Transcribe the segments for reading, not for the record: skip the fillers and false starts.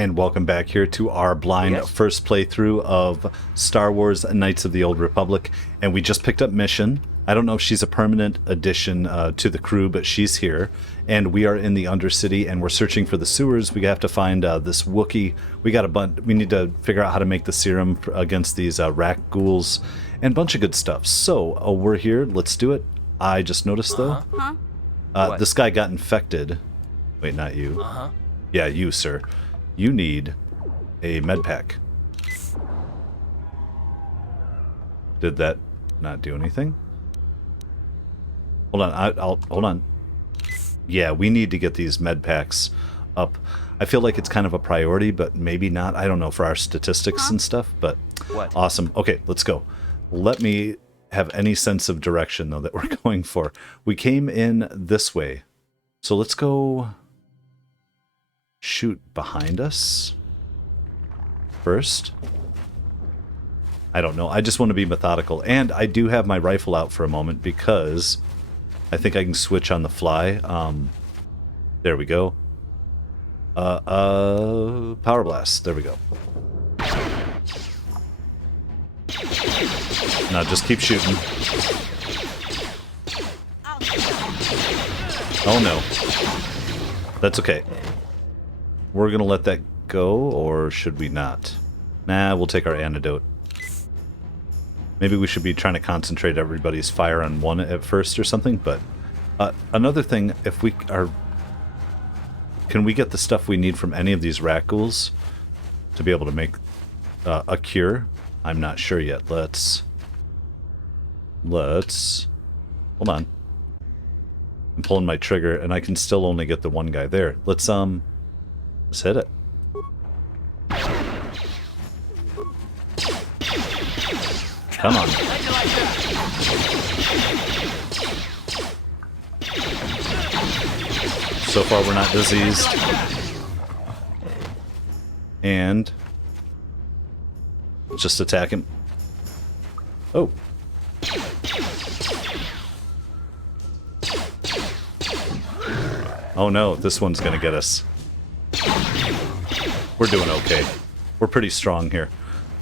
And welcome back here to our blind first playthrough of Star Wars Knights of the Old Republic. And we just picked up Mission. I don't know if she's a permanent addition to the crew, but she's here. And we are in the Undercity, and we're searching for the sewers. We have to find this Wookiee. We got a bunch. We need to figure out how to make the serum against these Rakghouls and a bunch of good stuff. So we're here. Let's do it. I just noticed, though, this guy got infected. Wait, not you. Yeah, you, sir. You need a med pack. Did that not do anything? Hold on, hold on. Yeah, we need to get these med packs up. I feel like it's kind of a priority, but maybe not. I don't know, for our statistics and stuff, but awesome. Okay, let's go. Let me have any sense of direction, though, that we're going for. We came in this way, so let's go shoot behind us first. I don't know. I just want to be methodical. And I do have my rifle out for a moment because I think I can switch on the fly. There we go. Power blast. There we go. Now just keep shooting. Oh no. That's okay. We're gonna let that go, or should we not? Nah, we'll take our antidote. Maybe we should be trying to concentrate everybody's fire on one at first or something, but another thing, if we are... Can we get the stuff we need from any of these Rakghouls to be able to make a cure? I'm not sure yet. Let's... Hold on. I'm pulling my trigger, and I can still only get the one guy there. Let's hit it. Come on. So far we're not diseased. And just attack him. Oh. Oh no, this one's gonna get us. We're doing okay. We're pretty strong here.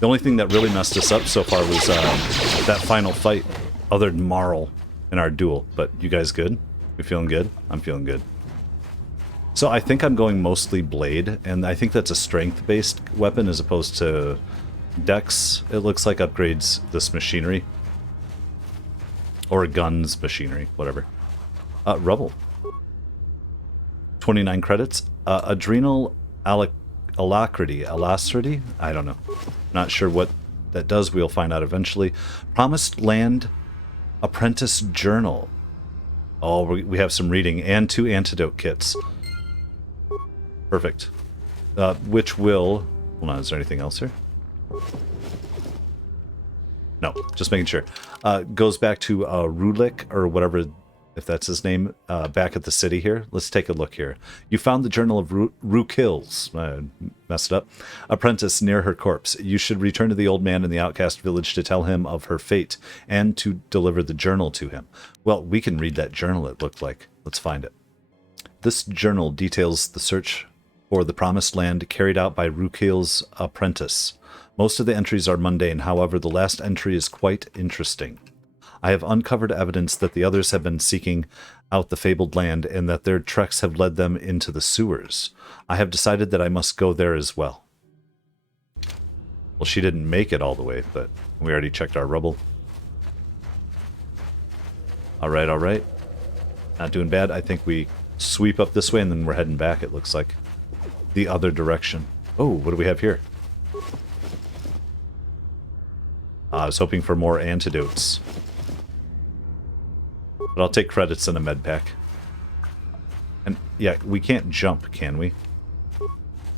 The only thing that really messed us up so far was that final fight, other than Marl in our duel. But you guys good? You feeling good? I'm feeling good. So I think I'm going mostly blade, and I think that's a strength-based weapon as opposed to dex. It looks like upgrades this machinery. Or guns machinery, whatever. Rubble. 29 credits. Adrenal alacrity? I don't know. Not sure what that does. We'll find out eventually. Promised Land Apprentice Journal. Oh, we have some reading and 2 antidote kits. Perfect. Which will... Hold on, is there anything else here? No, just making sure. Goes back to Rulik, or whatever... if that's his name, back at the city here. Let's take a look here. You found the journal of Rakghouls. Messed it up. Apprentice near her corpse. You should return to the old man in the outcast village to tell him of her fate and to deliver the journal to him. Well, we can read that journal, it looked like. Let's find it. This journal details the search for the promised land carried out by Rakghoul's apprentice. Most of the entries are mundane, however, the last entry is quite interesting. I have uncovered evidence that the others have been seeking out the fabled land and that their treks have led them into the sewers. I have decided that I must go there as well. Well, she didn't make it all the way, but we already checked our rubble. Alright, alright. Not doing bad. I think we sweep up this way and then we're heading back, it looks like. The other direction. Oh, what do we have here? I was hoping for more antidotes. But I'll take credits in a med pack. And yeah, we can't jump, can we?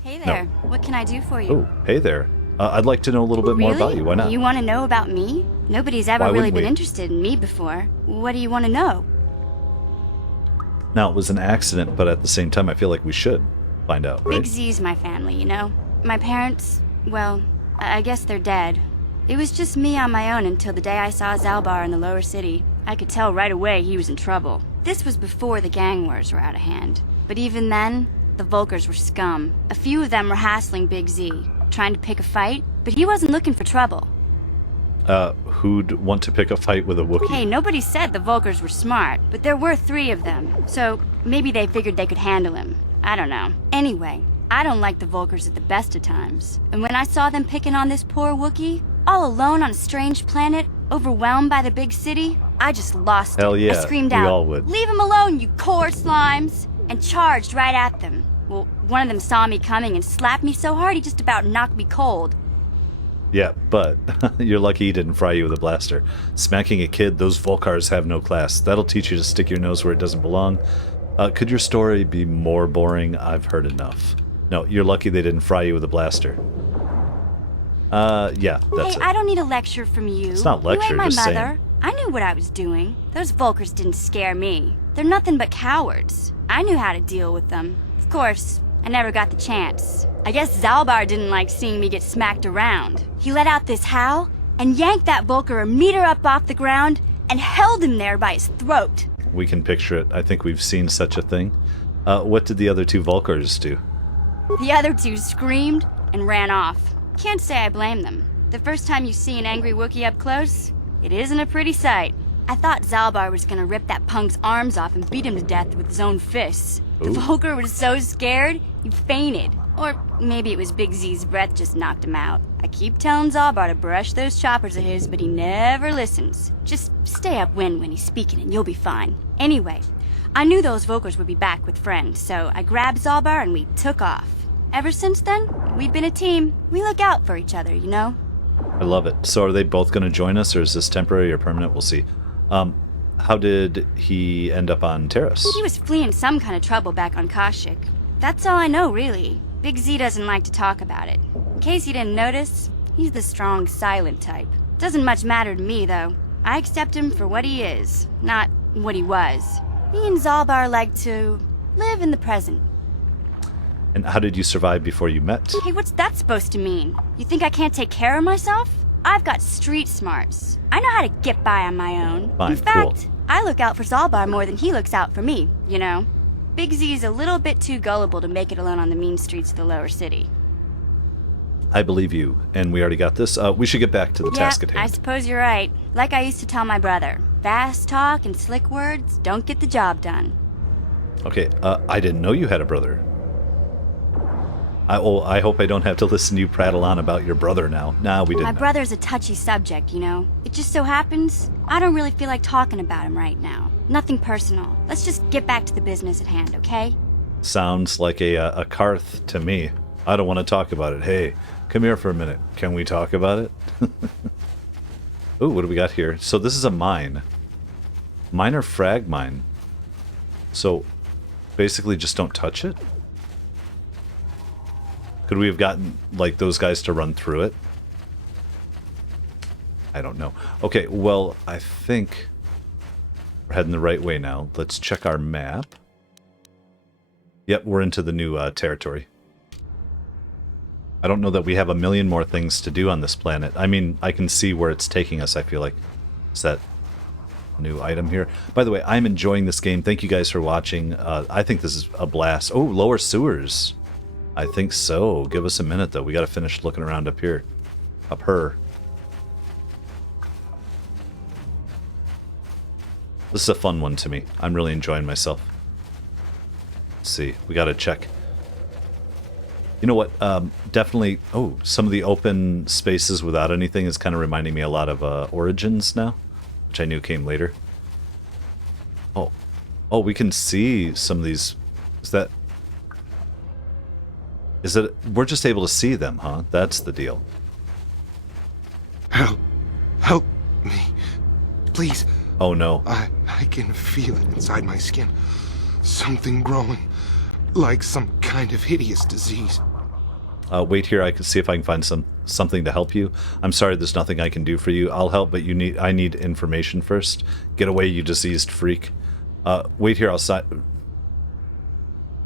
Hey there. No. What can I do for you? Oh, hey there. I'd like to know a little bit more about you. Why not? You want to know about me? Nobody's ever really been interested in me before. What do you want to know? Now, it was an accident, but at the same time, I feel like we should find out, right? Big Z's my family, you know? My parents, well, I guess they're dead. It was just me on my own until the day I saw Zaalbar in the lower city. I could tell right away he was in trouble. This was before the gang wars were out of hand. But even then, the Volkers were scum. A few of them were hassling Big Z, trying to pick a fight, but he wasn't looking for trouble. Who'd want to pick a fight with a Wookiee? Hey, nobody said the Volkers were smart, but there were 3 of them, so maybe they figured they could handle him. I don't know. Anyway, I don't like the Volkers at the best of times. And when I saw them picking on this poor Wookiee, all alone on a strange planet, overwhelmed by the big city, I just lost it. Hell yeah, I screamed we out, all would. "Leave him alone, you core slimes!" and charged right at them. Well, one of them saw me coming and slapped me so hard he just about knocked me cold. Yeah, but you're lucky he didn't fry you with a blaster. Smacking a kid, those Volkars have no class. That'll teach you to stick your nose where it doesn't belong. Could your story be more boring? I've heard enough. No, you're lucky they didn't fry you with a blaster. Yeah, that's Hey, it. I don't need a lecture from you. It's not lecture, You ain't just my saying. mother. I knew what I was doing. Those Volkers didn't scare me. They're nothing but cowards. I knew how to deal with them. Of course, I never got the chance. I guess Zaalbar didn't like seeing me get smacked around. He let out this howl and yanked that Volker a meter up off the ground and held him there by his throat. We can picture it. I think we've seen such a thing. What did the other 2 Volkars do? The other 2 screamed and ran off. Can't say I blame them. The first time you see an angry Wookiee up close, it isn't a pretty sight. I thought Zaalbar was gonna rip that punk's arms off and beat him to death with his own fists. The Ooh. Volker was so scared, he fainted. Or maybe it was Big Z's breath just knocked him out. I keep telling Zaalbar to brush those choppers of his, but he never listens. Just stay upwind when he's speaking and you'll be fine. Anyway, I knew those Volkers would be back with friends, so I grabbed Zaalbar and we took off. Ever since then, we've been a team. We look out for each other, you know? I love it. So are they both going to join us, or is this temporary or permanent? We'll see. How did he end up on Taris? He was fleeing some kind of trouble back on Kashyyyk. That's all I know, really. Big Z doesn't like to talk about it. In case you didn't notice, he's the strong, silent type. Doesn't much matter to me, though. I accept him for what he is, not what he was. He and Zaalbar like to live in the present. And how did you survive before you met? Hey, what's that supposed to mean? You think I can't take care of myself? I've got street smarts. I know how to get by on my own. Fine, In fact, cool. I look out for Zaalbar more than he looks out for me, you know? Big Z's a little bit too gullible to make it alone on the mean streets of the lower city. I believe you, and we already got this. We should get back to the task at I hand. suppose you're right. Like I used to tell my brother, fast talk and slick words don't get the job done. Okay, I didn't know you had a brother. I hope I don't have to listen to you prattle on about your brother now. Nah, we didn't. My brother's a touchy subject, you know? It just so happens, I don't really feel like talking about him right now. Nothing personal. Let's just get back to the business at hand, okay? Sounds like a Karth to me. I don't want to talk about it. Hey, come here for a minute. Can we talk about it? Ooh, what do we got here? So this is a mine. Minor frag mine. So basically just don't touch it? Could we have gotten, like, those guys to run through it? I don't know. Okay, well, I think we're heading the right way now. Let's check our map. Yep, we're into the new territory. I don't know that we have a million more things to do on this planet. I mean, I can see where it's taking us, I feel like. Is that new item here? By the way, I'm enjoying this game. Thank you guys for watching. I think this is a blast. Oh, lower sewers. I think so. Give us a minute, though. We got to finish looking around up here. Up her. This is a fun one to me. I'm really enjoying myself. Let's see. We got to check. You know what? Definitely. Oh, some of the open spaces without anything is kind of reminding me a lot of Origins now, which I knew came later. Oh. Oh, we can see some of these. Is that... Is it... We're just able to see them, huh? That's the deal. Help me. Please. Oh, no. I can feel it inside my skin. Something growing. Like some kind of hideous disease. Wait here. I can see if I can find something to help you. I'm sorry, there's nothing I can do for you. I'll help, but I need information first. Get away, you diseased freak. Wait here.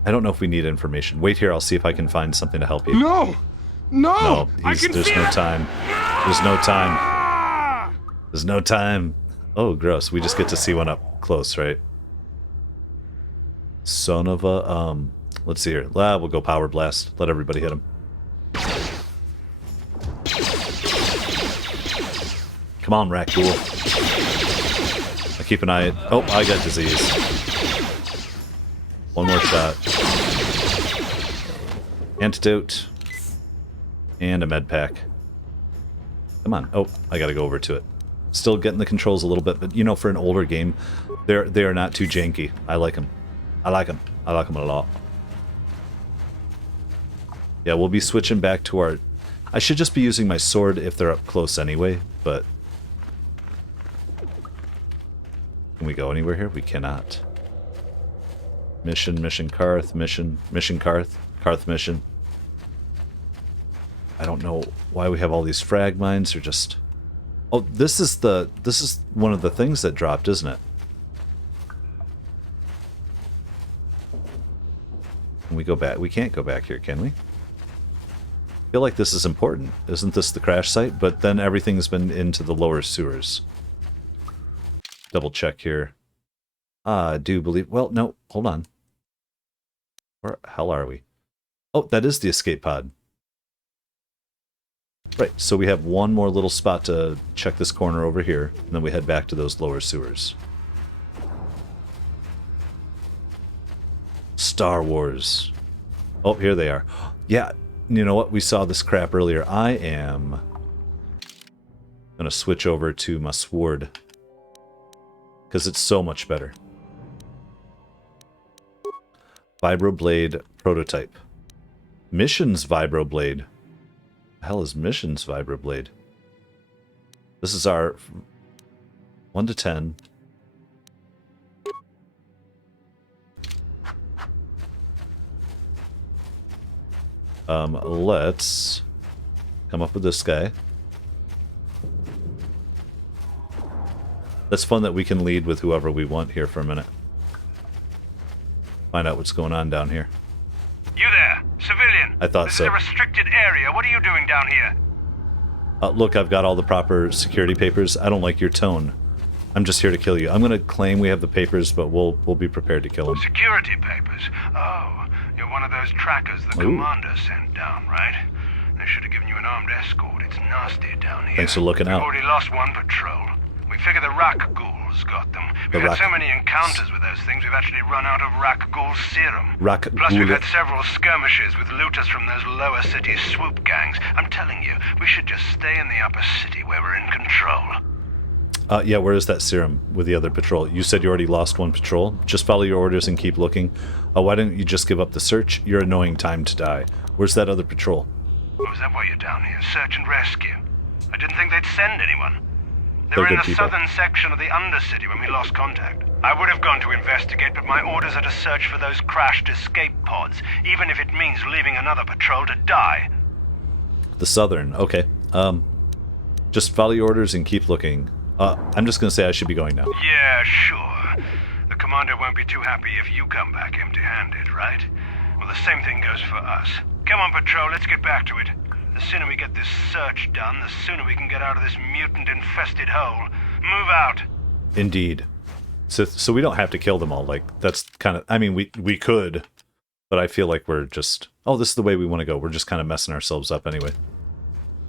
I don't know if we need information. Wait here. I'll see if I can find something to help you. No! No, I can there's feel no it! time. There's no time. There's no time. Oh, gross. We just get to see one up close, right? Son of a... Let's see here. We'll go Power Blast. Let everybody hit him. Come on, Rakghoul. I keep an eye. Oh, I got disease. One more shot. Antidote. And a med pack. Come on. Oh, I gotta go over to it. Still getting the controls a little bit, but you know, for an older game, they are not too janky. I like them. I like them. I like them a lot. Yeah, we'll be switching back to our... I should just be using my sword if they're up close anyway, but... Can we go anywhere here? We cannot. Mission, Karth, mission, Karth, Karth mission. I don't know why we have all these frag mines, or just... Oh, this is one of the things that dropped, isn't it? Can we go back? We can't go back here, can we? I feel like this is important. Isn't this the crash site? But then everything's been into the lower sewers. Double check here. I do believe... Well, no, hold on. Where the hell are we? Oh, that is the escape pod. Right, so we have one more little spot to check this corner over here, and then we head back to those lower sewers. Star Wars. Oh, here they are. Yeah, you know what? We saw this crap earlier. I am going to switch over to my sword, because it's so much better. Vibroblade prototype. Missions Vibroblade. The hell is Missions Vibroblade? This is our 1 to 10. Let's come up with this guy. That's fun that we can lead with whoever we want here for a minute. Find out what's going on down here. You there, civilian? I thought this so. This is a restricted area. What are you doing down here? Look, I've got all the proper security papers. I don't like your tone. I'm just here to kill you. I'm going to claim we have the papers, but we'll be prepared to kill him. Security papers? Oh, you're one of those trackers the commander sent down, right? They should have given you an armed escort. It's nasty down here. Thanks for looking out. We've already lost one patrol. We figure the Rakghouls got them. We've had so many encounters with those things, we've actually run out of Rakghoul Serum. Plus, we've had several skirmishes with looters from those lower city swoop gangs. I'm telling you, we should just stay in the upper city where we're in control. Yeah, where is that serum with the other patrol? You said you already lost one patrol. Just follow your orders and keep looking. Why didn't you just give up the search? You're annoying time to die. Where's that other patrol? Oh, is that why you're down here? Search and rescue? I didn't think they'd send anyone. They They're were in good the people. southern section of the Undercity when we lost contact. I would have gone to investigate, but my orders are to search for those crashed escape pods, even if it means leaving another patrol to die. The southern, okay. Just follow your orders and keep looking. I'm just going to say I should be going now. Yeah, sure. The commander won't be too happy if you come back empty-handed, right? Well, the same thing goes for us. Come on, patrol, let's get back to it. The sooner we get this search done, the sooner we can get out of this mutant-infested hole. Move out. Indeed. So we don't have to kill them all. Like, that's kind of... I mean, we could, but I feel like we're just... Oh, this is the way we want to go. We're just kind of messing ourselves up anyway.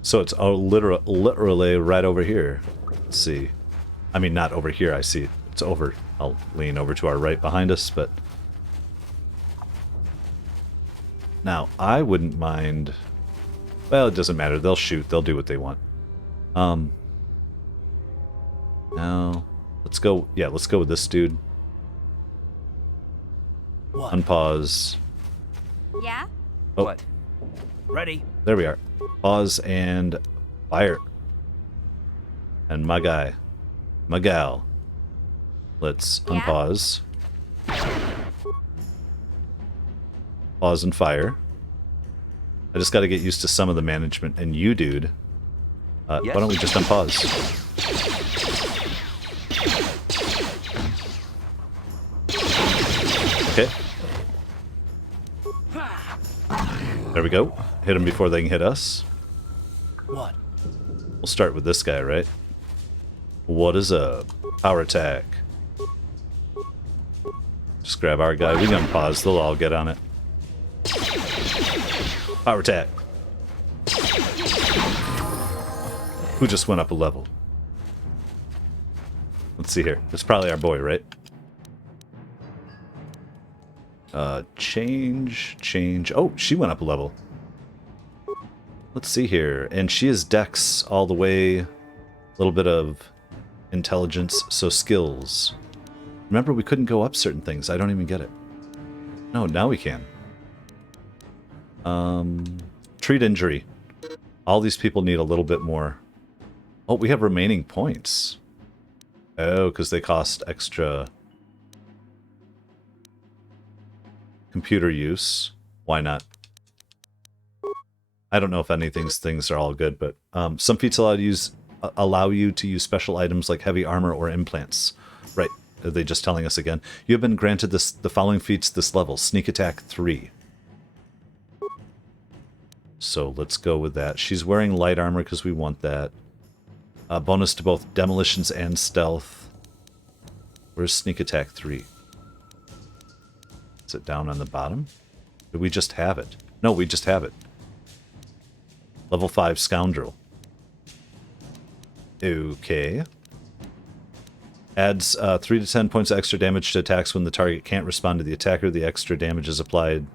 So it's literally right over here. Let's see. I mean, not over here. I see it. It's over. I'll lean over to our right behind us, but... Now, I wouldn't mind... Well, it doesn't matter. They'll shoot. They'll do what they want. Now, let's go... Yeah, let's go with this dude. What? Unpause. Yeah? Oh, What? Ready? there we are. Pause and fire. And my guy. My gal. Let's Yeah? unpause. Pause and fire. I just got to get used to some of the management. And you, dude, why don't we just unpause? Okay. There we go. Hit them before they can hit us. What? We'll start with this guy, right? What is up? Power attack. Just grab our guy. We can pause. They'll all get on it. Power attack. Who just went up a level? Let's see here. It's probably our boy, right? Change. Oh, she went up a level. Let's see here. And she is Dex all the way. A little bit of intelligence. So skills. Remember, we couldn't go up certain things. I don't even get it. No, now we can. Treat injury. All these people need a little bit more. Oh, we have remaining points. Oh, because they cost extra computer use. Why not? I don't know if any of these things are all good, but some feats allow you to use special items like heavy armor or implants. Right. Are they just telling us again? You have been granted the following feats this level. Sneak attack 3. So let's go with that. She's wearing light armor because we want that. Bonus to both demolitions and stealth. Where's sneak attack 3? Is it down on the bottom? Did we just have it? No, we just have it. Level 5 scoundrel. Okay. Adds 3 to 10 points of extra damage to attacks when the target can't respond to the attacker. The extra damage is applied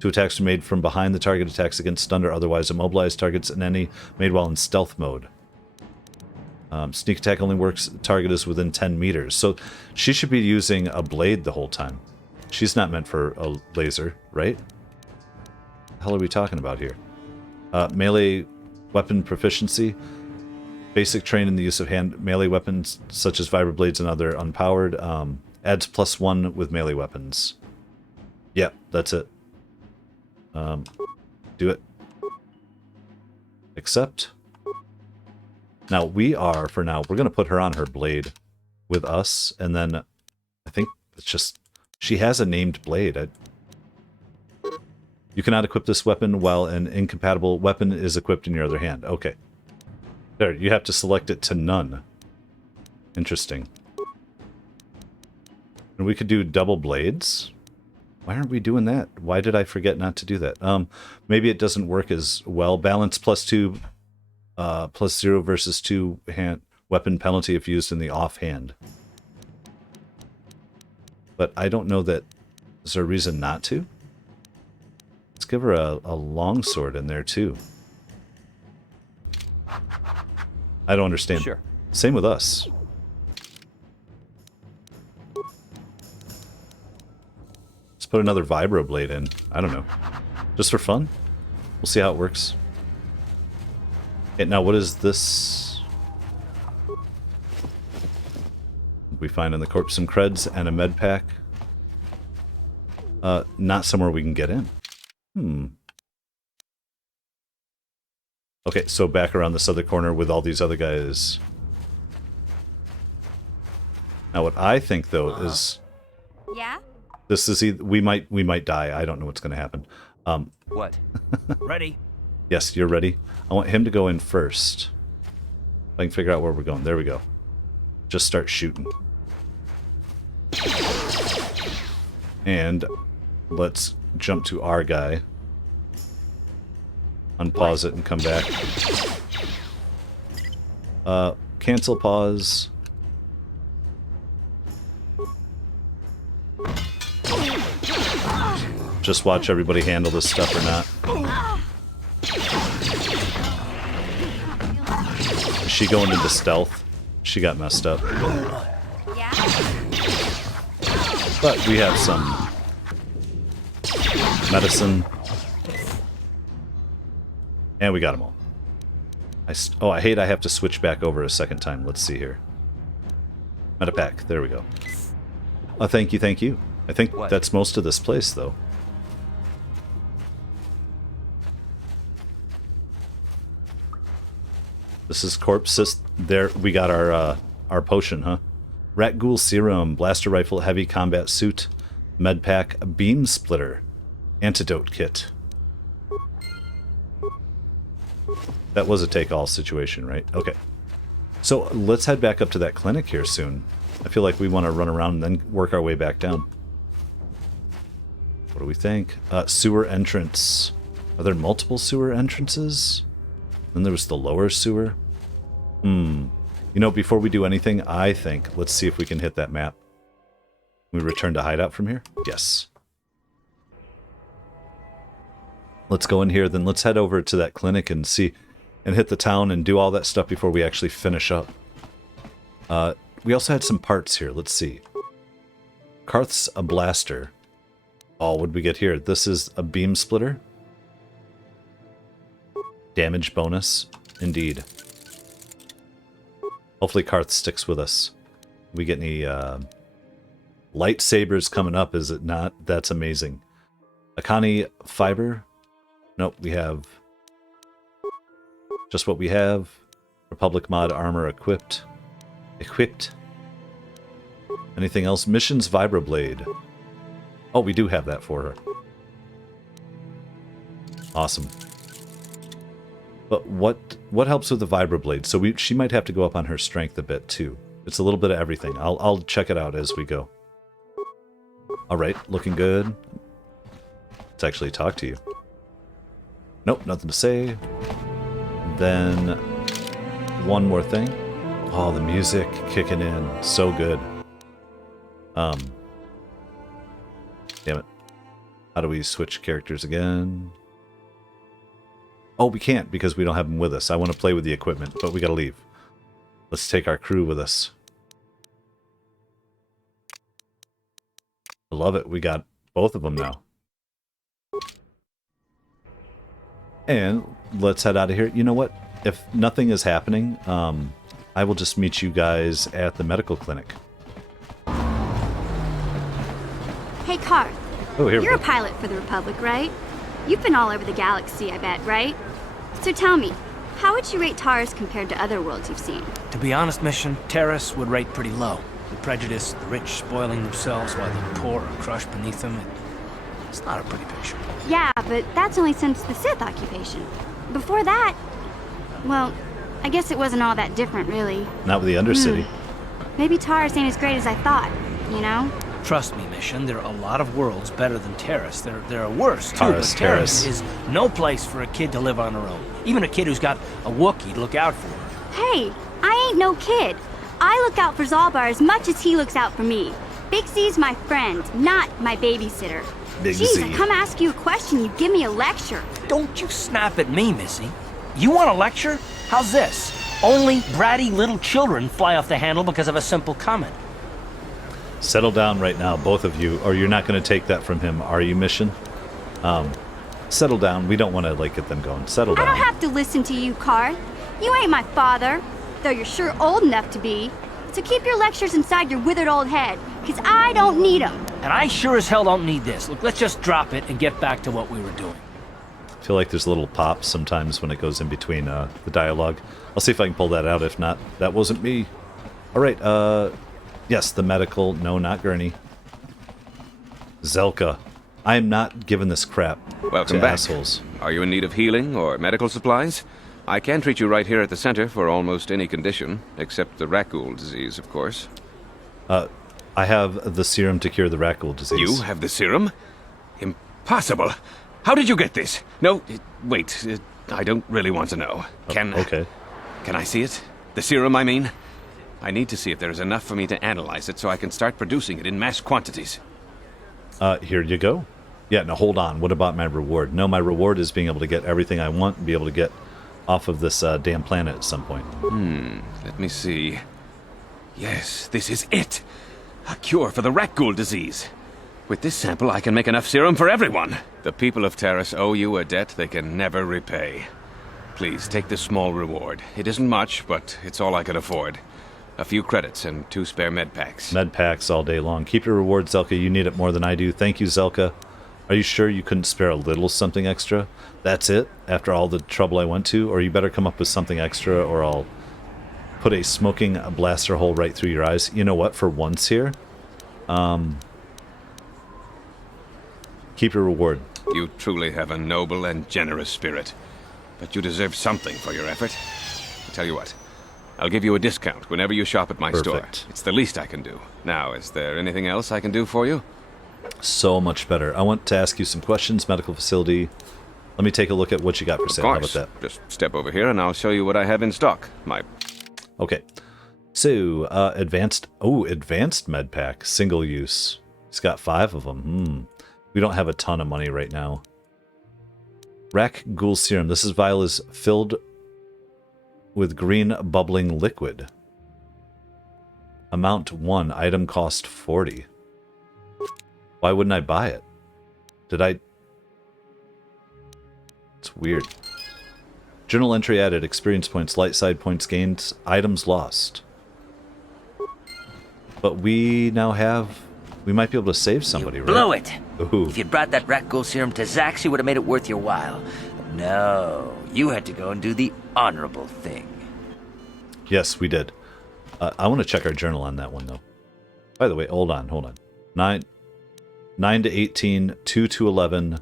to attacks made from behind the target, attacks against stunned or otherwise immobilized targets, and any made while in stealth mode. Sneak attack only works if the target is within 10 meters. So she should be using a blade the whole time. She's not meant for a laser, right? What the hell are we talking about here? Melee weapon proficiency. Basic train in the use of hand melee weapons such as vibroblades and other unpowered. Adds +1 with melee weapons. Yep, that's it. Do it. Accept. Now we are, for now, we're going to put her on her blade with us, and then I think it's just, she has a named blade. You cannot equip this weapon while an incompatible weapon is equipped in your other hand. Okay. There, you have to select it to none. Interesting. And we could do double blades. Why aren't we doing that? Why did I forget not to do that? Maybe it doesn't work as well. Balance +2, +0 versus 2 hand weapon penalty if used in the offhand. But I don't know that. Is there a reason not to? Let's give her a longsword in there too. I don't understand. Sure. Same with us. Let's put another vibroblade in. I don't know. Just for fun. We'll see how it works. Okay, now what is this? We find in the corpse some creds and a med pack. Not somewhere we can get in. Okay, so back around this other corner with all these other guys. Now what I think though is, Yeah? this is either, we might die. I don't know what's going to happen. What? Ready? Yes, you're ready. I want him to go in first. If I can figure out where we're going. There we go. Just start shooting. And let's jump to our guy. Unpause it and come back. Cancel pause. Just watch everybody handle this stuff or not. Is she going into stealth? She got messed up. Yeah? But we have some medicine. And we got them all. I hate I have to switch back over a second time. Let's see here. Metapack. There we go. Oh, thank you, thank you. I think that's most of this place, though. This is Courteous. There, we got our potion, huh? Rakghoul Serum, Blaster Rifle, Heavy Combat Suit, Medpack, Beam Splitter, Antidote Kit. That was a take-all situation, right? Okay. So let's head back up to that clinic here soon. I feel like we want to run around and then work our way back down. What do we think? Sewer entrance. Are there multiple sewer entrances? Then there was the lower sewer. You know, before we do anything, I think, let's see if we can hit that map. We return to hideout from here? Yes. Let's go in here, then let's head over to that clinic and see, and hit the town and do all that stuff before we actually finish up. We also had some parts here. Let's see. Karth's a blaster. Oh, what did we get here? This is a beam splitter. Damage bonus. Indeed. Hopefully Karth sticks with us. We get any lightsabers coming up, is it not? That's amazing. Akani fiber. Nope, we have just what we have. Republic mod armor equipped. Anything else? Missions vibroblade. Oh, we do have that for her. Awesome. But what helps with the vibroblade? So she might have to go up on her strength a bit too. It's a little bit of everything. I'll check it out as we go. All right, looking good. Let's actually talk to you. Nope, nothing to say. Then one more thing. Oh, the music kicking in, so good. Damn it. How do we switch characters again? Oh, we can't because we don't have them with us. I want to play with the equipment, but we gotta leave. Let's take our crew with us. I love it. We got both of them now. And let's head out of here. You know what? If nothing is happening, I will just meet you guys at the medical clinic. Hey, Karth. Oh, here we You're go. a pilot for the Republic, right? You've been all over the galaxy, I bet, right? So tell me, how would you rate Taris compared to other worlds you've seen? To be honest, Mission, Taris would rate pretty low. The prejudice, the rich spoiling themselves while the poor are crushed beneath them. It's not a pretty picture. Yeah, but that's only since the Sith occupation. Before that, well, I guess it wasn't all that different, really. Not with the Undercity. Maybe Taris ain't as great as I thought, you know? Trust me, Mission, there are a lot of worlds better than Taris. There are worse, too, Taris, but Taris is no place for a kid to live on her own. Even a kid who's got a Wookiee to look out for her. Hey, I ain't no kid. I look out for Zaalbar as much as he looks out for me. Big Z's my friend, not my babysitter. Big Jeez, Z. I come ask you a question, you give me a lecture. Don't you snap at me, Missy. You want a lecture? How's this? Only bratty little children fly off the handle because of a simple comment. Settle down right now, both of you, or you're not going to take that from him, are you, Mission? Settle down. We don't want to, like, get them going. Settle I down. don't have to listen to you, Karth. You ain't my father, though you're sure old enough to be. So keep your lectures inside your withered old head, because I don't need them. And I sure as hell don't need this. Look, let's just drop it and get back to what we were doing. I feel like there's little pops sometimes when it goes in between the dialogue. I'll see if I can pull that out. If not, that wasn't me. All right, yes, the medical. No, not Gurney. Zelka. I am not giving this crap Welcome to back. assholes. Are you in need of healing or medical supplies? I can treat you right here at the center for almost any condition, except the Rakghoul disease, of course. I have the serum to cure the Rakghoul disease. You have the serum? Impossible! How did you get this? No, wait, I don't really want to know. Okay. Can I see it? The serum, I mean? I need to see if there is enough for me to analyze it so I can start producing it in mass quantities. Here you go. Yeah, now hold on. What about my reward? No, my reward is being able to get everything I want and be able to get off of this damn planet at some point. Let me see. Yes, this is it! A cure for the Rakghoul disease. With this sample, I can make enough serum for everyone. The people of Taris owe you a debt they can never repay. Please, take this small reward. It isn't much, but it's all I could afford. A few credits and 2 spare med packs. Med packs all day long. Keep your reward, Zelka. You need it more than I do. Thank you, Zelka. Are you sure you couldn't spare a little something extra? That's it? After all the trouble I went to? Or you better come up with something extra or I'll put a smoking blaster hole right through your eyes. You know what? For once here, keep your reward. You truly have a noble and generous spirit. But you deserve something for your effort. I'll tell you what. I'll give you a discount whenever you shop at my store. Perfect. It's the least I can do. Now, is there anything else I can do for you? So much better. I want to ask you some questions. Medical facility. Let me take a look at what you got for sale. How about that? Just step over here and I'll show you what I have in stock. Okay. So, advanced med pack, single use. He's got 5 of them. We don't have a ton of money right now. Rakghoul Serum. This vial is filled with green bubbling liquid. Amount 1. Item cost 40. Why wouldn't I buy it? Did I... It's weird. Journal entry added. Experience points. Light side points gained. Items lost. But we now have... We might be able to save somebody, you right? blew it! Ooh. If you'd brought that Rakghoul Serum to Zach, she would have made it worth your while. No, you had to go and do the honorable thing. Yes, we did. I want to check our journal on that one, though. By the way, hold on. 9 to 18, 2 to 11,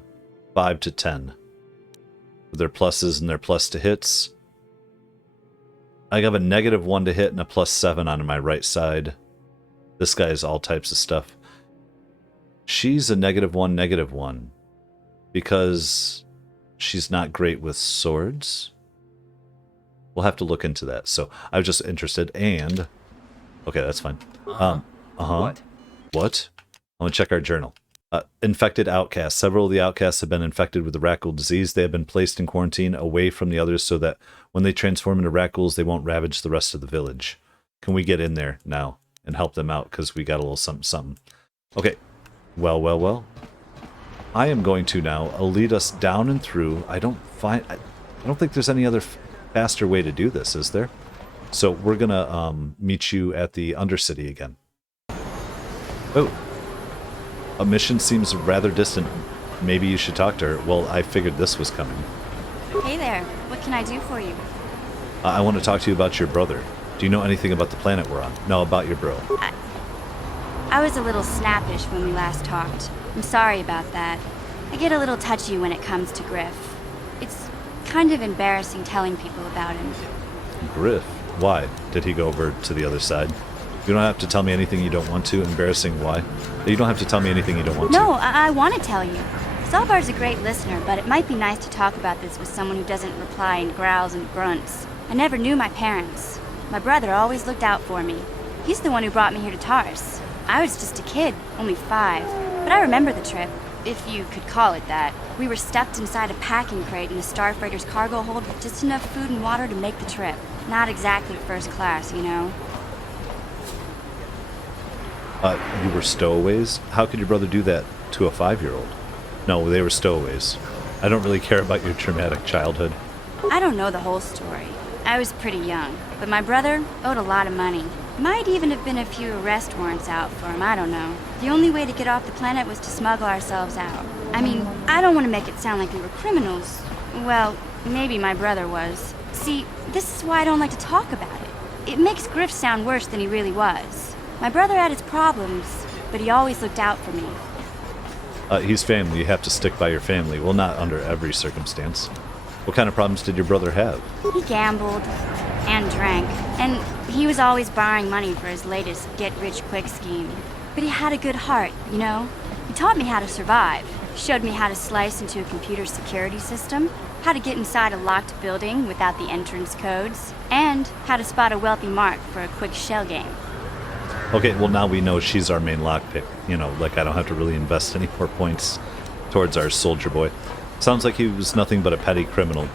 5 to 10. With their pluses and their plus to hits. I have a -1 to hit and a +7 on my right side. This guy is all types of stuff. She's a -1, -1. Because she's not great with swords. We'll have to look into that. So I was just interested, and... Okay, that's fine. What? What? I'm going to check our journal. Infected outcasts. Several of the outcasts have been infected with the Rakghoul disease. They have been placed in quarantine away from the others so that when they transform into Rakghouls, they won't ravage the rest of the village. Can we get in there now and help them out? Because we got a little something. Okay. Well. I am going to now lead us down and through. I don't think there's any other faster way to do this, is there? So we're going to meet you at the Undercity again. Oh. A mission seems rather distant. Maybe you should talk to her. Well, I figured this was coming. Hey there. What can I do for you? I want to talk to you about your brother. Do you know anything about the planet we're on? No, about your bro. I was a little snappish when we last talked. I'm sorry about that. I get a little touchy when it comes to Griff. It's kind of embarrassing telling people about him. Griff? Why? Did he go over to the other side? You don't have to tell me anything you don't want to. Embarrassing why? You don't have to tell me anything you don't want to. No, I want to tell you. Zaalbar's a great listener, but it might be nice to talk about this with someone who doesn't reply in growls and grunts. I never knew my parents. My brother always looked out for me. He's the one who brought me here to Taris. I was just a kid, only 5. But I remember the trip, if you could call it that. We were stuffed inside a packing crate in the Starfreighter's cargo hold with just enough food and water to make the trip. Not exactly first class, you know. You were stowaways? How could your brother do that to a 5-year-old? No, they were stowaways. I don't really care about your traumatic childhood. I don't know the whole story. I was pretty young, but my brother owed a lot of money. Might even have been a few arrest warrants out for him, I don't know. The only way to get off the planet was to smuggle ourselves out. I mean, I don't want to make it sound like we were criminals. Well, maybe my brother was. See, this is why I don't like to talk about it. It makes Griff sound worse than he really was. My brother had his problems, but he always looked out for me. He's family. You have to stick by your family. Well, not under every circumstance. What kind of problems did your brother have? He gambled and drank, and he was always borrowing money for his latest get-rich-quick scheme. But he had a good heart, you know? He taught me how to survive. Showed me how to slice into a computer security system, how to get inside a locked building without the entrance codes, and how to spot a wealthy mark for a quick shell game. Okay, well now we know she's our main lockpick. You know, like I don't have to really invest any more points towards our soldier boy. Sounds like he was nothing but a petty criminal.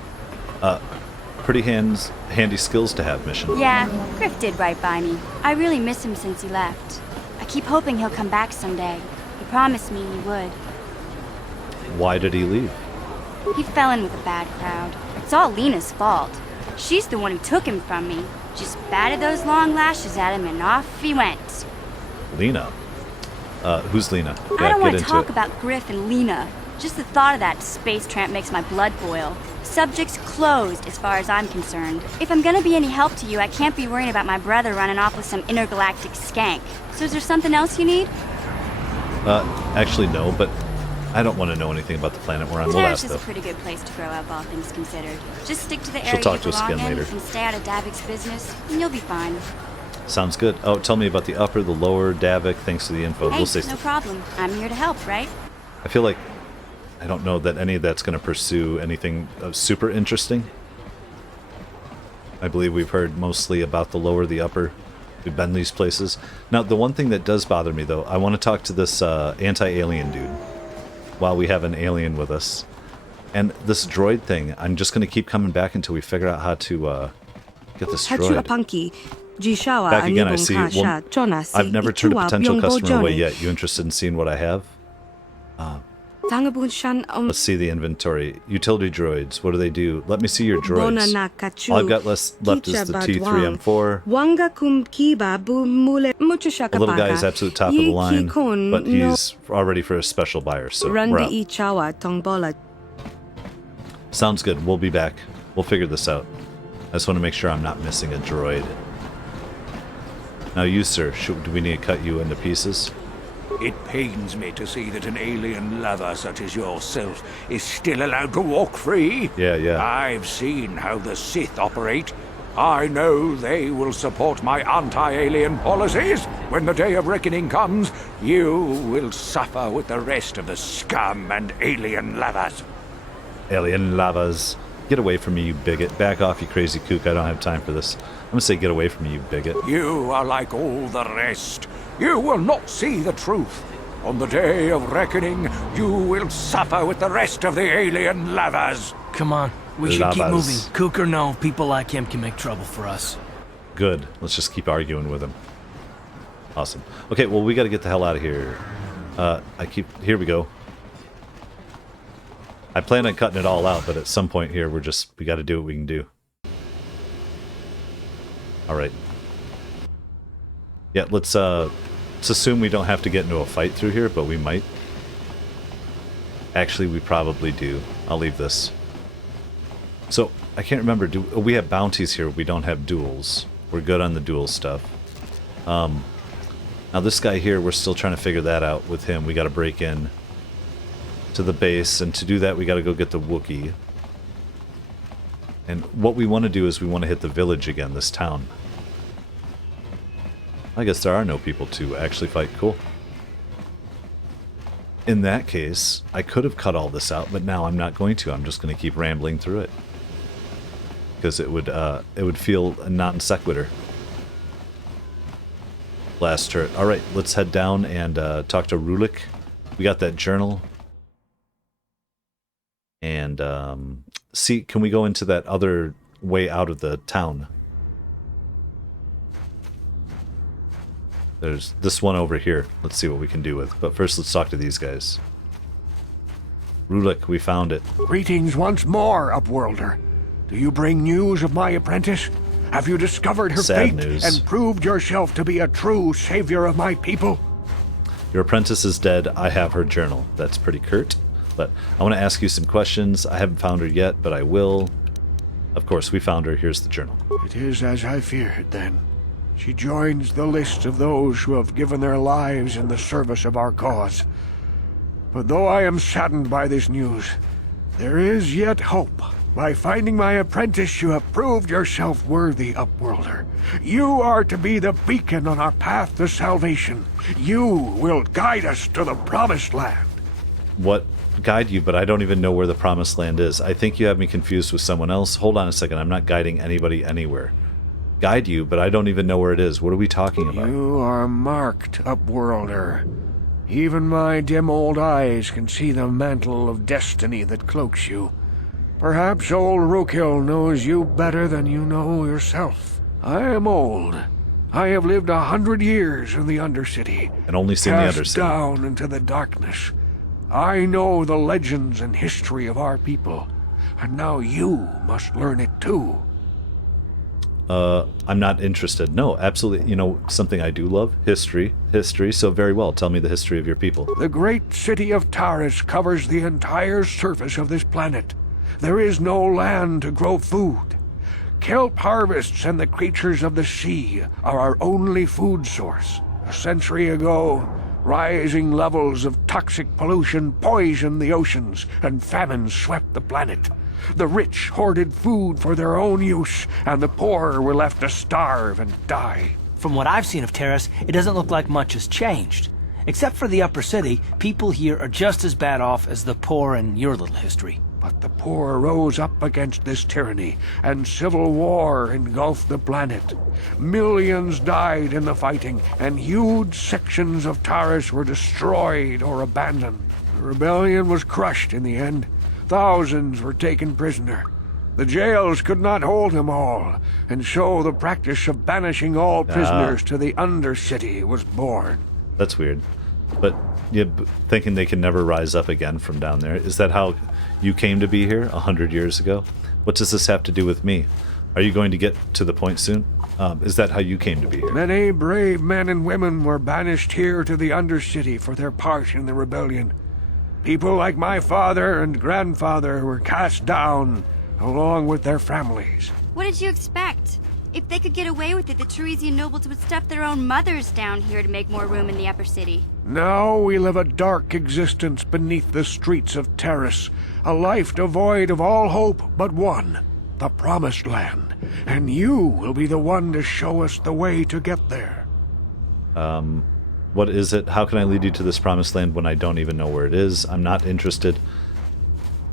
Pretty handy skills to have, Mission. Yeah, Griff did right by me. I really miss him since he left. I keep hoping he'll come back someday. He promised me he would. Why did he leave? He fell in with a bad crowd. It's all Lena's fault. She's the one who took him from me. Just batted those long lashes at him and off he went. Lena? Who's Lena? I don't want to talk about Griff and Lena. Just the thought of that space tramp makes my blood boil. Subject's closed as far as I'm concerned. If I'm gonna be any help to you, I can't be worrying about my brother running off with some intergalactic skank. So is there something else you need? Actually no, but I don't want to know anything about the planet we're on. We'll Taris ask, is though. a pretty good place to grow up, all things considered. Just stick to the She'll area talk you to us belong again in later. and stay out of Davik's business, and you'll be fine. Sounds good. Oh, tell me about the upper, the lower, Davik. Thanks for the info. Hey, We'll say no problem. I'm here to help, right? I feel like I don't know that any of that's going to pursue anything super interesting. I believe we've heard mostly about the lower, the upper. We've been these places. Now, the one thing that does bother me, though, I want to talk to this anti-alien dude while we have an alien with us. And this droid thing, I'm just going to keep coming back until we figure out how to get this droid. Back again, I see. Well, I've never turned a potential customer away yet. You interested in seeing what I have? Let's see the inventory. Utility droids. What do they do? Let me see your droids. All I've got left is the T3M4. The little guy is absolute top of the line, but he's already for a special buyer, so we're out. Sounds good. We'll be back. We'll figure this out. I just want to make sure I'm not missing a droid. Now you, sir, do we need to cut you into pieces? It pains me to see that an alien lover such as yourself is still allowed to walk free. Yeah. I've seen how the Sith operate. I know they will support my anti-alien policies. When the day of reckoning comes, you will suffer with the rest of the scum and alien lovers. Alien lovers. Get away from me, you bigot. Back off, you crazy kook. I don't have time for this. I'm gonna say get away from me, you bigot. You are like all the rest. You will not see the truth. On the day of reckoning, you will suffer with the rest of the alien lovers. Come on, we should keep moving. Kook or no, people like him can make trouble for us. Good. Let's just keep arguing with him. Awesome. Okay, well, we gotta get the hell out of here. Here we go. I plan on cutting it all out, but at some point here, we gotta do what we can do. Alright. Yeah, let's assume we don't have to get into a fight through here, but we might. Actually, we probably do. I'll leave this. So, I can't remember, we have bounties here, we don't have duels. We're good on the duel stuff. Now this guy here, we're still trying to figure that out with him. We gotta break in to the base, and to do that we gotta go get the Wookiee. And what we want to do is we want to hit the village again, this town. I guess there are no people to actually fight. Cool. In that case, I could have cut all this out, but now I'm not going to. I'm just going to keep rambling through it. Because it would feel a non sequitur. Last turret. Alright, let's head down and talk to Rulik. We got that journal. And see, can we go into that other way out of the town? There's this one over here. Let's see what we can do with. But first, let's talk to these guys. Rulik, we found it. Greetings once more, Upworlder. Do you bring news of my apprentice? Have you discovered her fate and proved yourself to be a true savior of my people? Your apprentice is dead. I have her journal. That's pretty curt. But I want to ask you some questions. I haven't found her yet, but I will. Of course, we found her. Here's the journal. It is as I feared, then. She joins the list of those who have given their lives in the service of our cause. But though I am saddened by this news, there is yet hope. By finding my apprentice, you have proved yourself worthy, Upworlder. You are to be the beacon on our path to salvation. You will guide us to the Promised Land. What? Guide you, but I don't even know where the Promised Land is. I think you have me confused with someone else. Hold on a second. I'm not guiding anybody anywhere. Guide you, but I don't even know where it is. What are we talking about? You are marked, Upworlder. Even my dim old eyes can see the mantle of destiny that cloaks you. Perhaps old Rakghoul knows you better than you know yourself. I am old. I have lived 100 years in the Undercity. And only seen the Undercity. Cast down into the darkness. I know the legends and history of our people. And now you must learn it too. I'm not interested. No, absolutely. You know, something I do love? History. History, so very well. Tell me the history of your people. The great city of Taris covers the entire surface of this planet. There is no land to grow food. Kelp harvests and the creatures of the sea are our only food source. A century ago, rising levels of toxic pollution poisoned the oceans, and famine swept the planet. The rich hoarded food for their own use, and the poor were left to starve and die. From what I've seen of Taris, it doesn't look like much has changed. Except for the upper city, people here are just as bad off as the poor in your little history. But the poor rose up against this tyranny, and civil war engulfed the planet. Millions died in the fighting, and huge sections of Taris were destroyed or abandoned. The rebellion was crushed in the end. Thousands were taken prisoner. The jails could not hold them all, and so the practice of banishing all prisoners to the Undercity was born. That's weird. But thinking they can never rise up again from down there. Is that how you came to be here 100 years ago? What does this have to do with me? Are you going to get to the point soon? Is that how you came to be here? Many brave men and women were banished here to the Undercity for their part in the rebellion. People like my father and grandfather were cast down, along with their families. What did you expect? If they could get away with it, the Teresian nobles would stuff their own mothers down here to make more room in the upper city. Now we live a dark existence beneath the streets of Taris, a life devoid of all hope but one, the Promised Land. And you will be the one to show us the way to get there. What is it? How can I lead you to this Promised Land when I don't even know where it is? I'm not interested.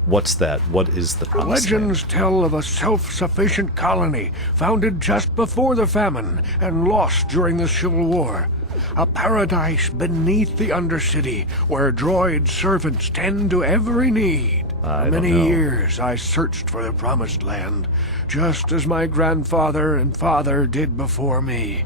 What's that? What is the Promised Land? Legends tell of a self-sufficient colony founded just before the famine and lost during the Civil War. A paradise beneath the Undercity where droid servants tend to every need. For many years I searched for the Promised Land, just as my grandfather and father did before me.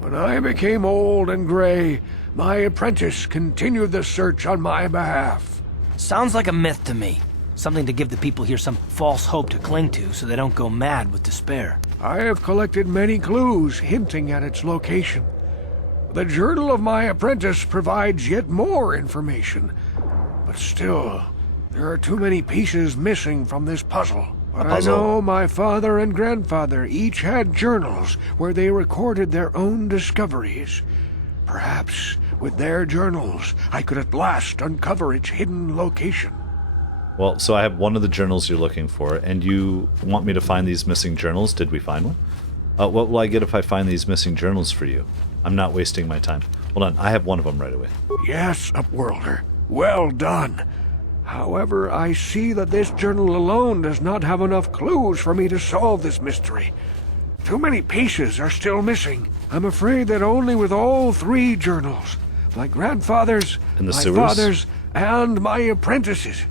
When I became old and gray, my apprentice continued the search on my behalf. Sounds like a myth to me. Something to give the people here some false hope to cling to so they don't go mad with despair. I have collected many clues hinting at its location. The journal of my apprentice provides yet more information. But still, there are too many pieces missing from this puzzle. But I know my father and grandfather each had journals where they recorded their own discoveries. Perhaps with their journals, I could at last uncover its hidden location. Well, so I have one of the journals you're looking for, and you want me to find these missing journals. Did we find one? What will I get if I find these missing journals for you? I'm not wasting my time. Hold on, I have one of them right away. Yes, Upworlder. Well done. However, I see that this journal alone does not have enough clues for me to solve this mystery. Too many pieces are still missing. I'm afraid that only with all three journals, my grandfather's, my father's, and my apprentice's,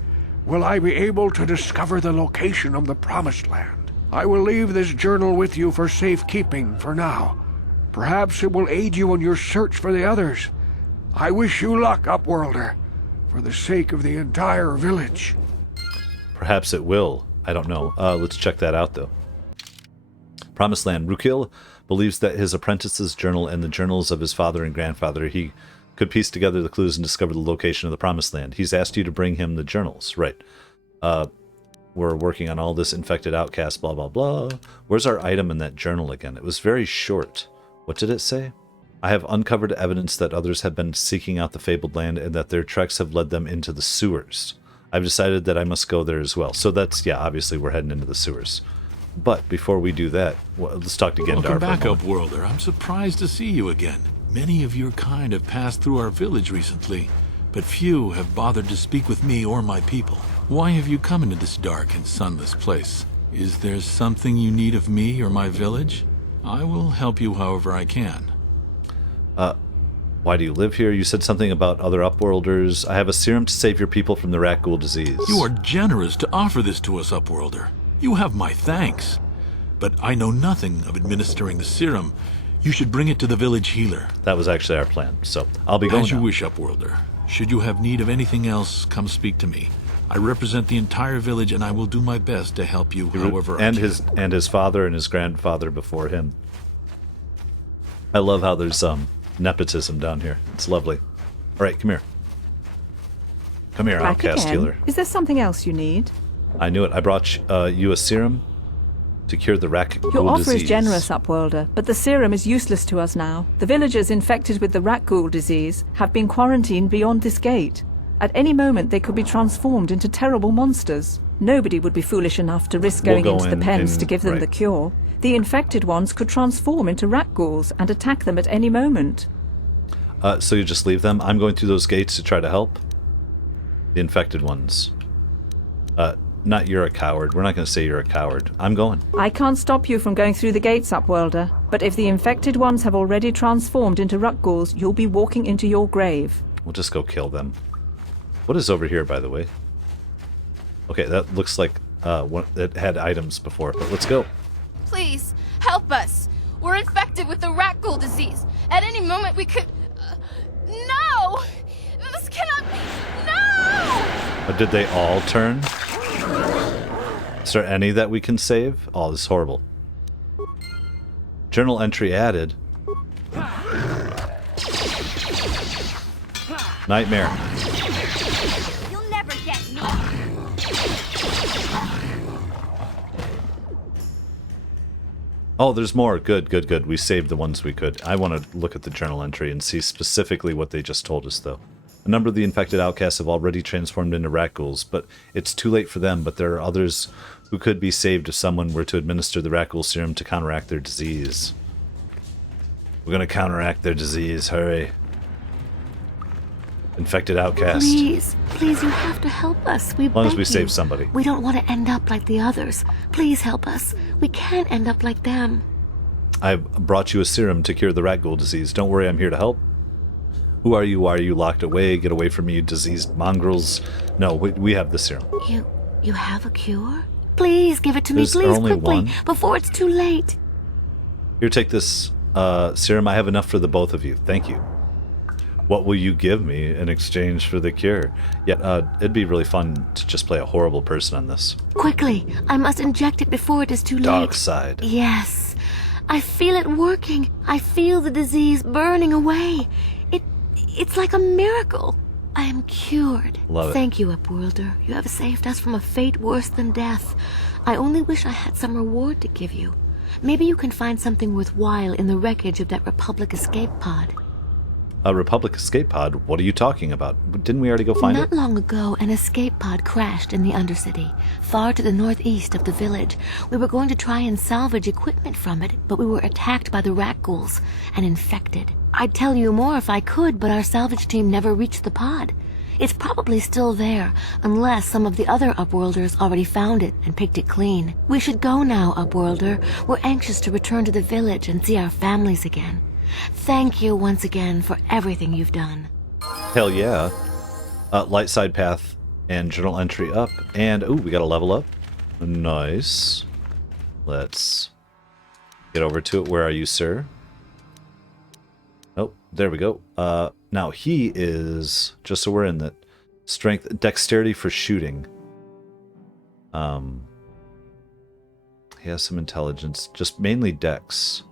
will I be able to discover the location of the Promised Land. I will leave this journal with you for safekeeping for now. Perhaps it will aid you in your search for the others. I wish you luck, Upworlder, for the sake of the entire village. Perhaps it will. I don't know. Let's check that out, though. Promised Land. Rakghoul believes that his apprentice's journal and the journals of his father and grandfather, he could piece together the clues and discover the location of the Promised Land. He's asked you to bring him the journals. Right. We're working on all this infected outcast, blah, blah, blah. Where's our item in that journal again? It was very short. What did it say? I have uncovered evidence that others have been seeking out the fabled land and that their treks have led them into the sewers. I've decided that I must go there as well. So that's, yeah, obviously we're heading into the sewers. But before we do that, let's talk to Gendar. Welcome back, Upworlder. I'm surprised to see you again. Many of your kind have passed through our village recently, but few have bothered to speak with me or my people. Why have you come into this dark and sunless place? Is there something you need of me or my village? I will help you however I can. Why do you live here? You said something about other Upworlders. I have a serum to save your people from the Rakghoul disease. You are generous to offer this to us, Upworlder. You have my thanks. But I know nothing of administering the serum. You should bring it to the village healer. That was actually our plan, so I'll be going As you now. wish, Upworlder. Should you have need of anything else, come speak to me. I represent the entire village, and I will do my best to help you however I can. And his father and his grandfather before him. I love how there's nepotism down here. It's lovely. All right, come here. Come here, Back outcast again? healer. Is there something else you need? I knew it. I brought you a serum to cure the Rakghoul Your offer disease. is generous, Upworlder, but the serum is useless to us now. The villagers infected with the Rakghoul disease have been quarantined beyond this gate. At any moment, they could be transformed into terrible monsters. Nobody would be foolish enough to risk going into the pens to give them the cure. The infected ones could transform into Rakghouls and attack them at any moment. So you just leave them? I'm going through those gates to try to help. The infected ones. Not you're a coward. We're not going to say you're a coward. I'm going. I can't stop you from going through the gates, Upworlder. But if the infected ones have already transformed into Rakghouls, you'll be walking into your grave. We'll just go kill them. What is over here, by the way? Okay, that looks like it had items before, but let's go. Please, help us. We're infected with the Rakghoul disease. At any moment we could... no! This cannot be... No! Did they all turn? Is there any that we can save? Oh, this is horrible. Journal entry added. Nightmare. You'll never get me. Oh, there's more. Good, good, good. We saved the ones we could. I want to look at the journal entry and see specifically what they just told us, though. A number of the infected outcasts have already transformed into Rakghouls, but it's too late for them. But there are others who could be saved if someone were to administer the Rakghoul Serum to counteract their disease. We're going to counteract their disease. Hurry. Infected outcast. Please, please, you have to help us. As long as we save somebody. We don't want to end up like the others. Please help us. We can't end up like them. I brought you a serum to cure the Rakghoul disease. Don't worry, I'm here to help. Who are you? Why are you locked away? Get away from me, you diseased mongrels. No, we have the serum. You have a cure? Please give it to There's me, please, only quickly, one. before it's too late. Here, take this serum. I have enough for the both of you. Thank you. What will you give me in exchange for the cure? Yeah, it'd be really fun to just play a horrible person on this. Quickly, I must inject it before it is too late. Dark side. Yes. I feel it working. I feel the disease burning away. It's like a miracle. I am cured. Love it. Thank you, Upworlder. You have saved us from a fate worse than death. I only wish I had some reward to give you. Maybe you can find something worthwhile in the wreckage of that Republic escape pod. A Republic escape pod? What are you talking about? Didn't we already go find it? Not long ago, an escape pod crashed in the Undercity, far to the northeast of the village. We were going to try and salvage equipment from it, but we were attacked by the Rakghouls and infected. I'd tell you more if I could, but our salvage team never reached the pod. It's probably still there, unless some of the other Upworlders already found it and picked it clean. We should go now, Upworlder. We're anxious to return to the village and see our families again. Thank you once again for everything you've done. Hell yeah. Light side path and journal entry up. And, ooh, we got a level up. Nice. Let's get over to it. Where are you, sir? Oh, there we go. Now he is, just so we're in that, strength, dexterity for shooting. He has some intelligence, just mainly dex.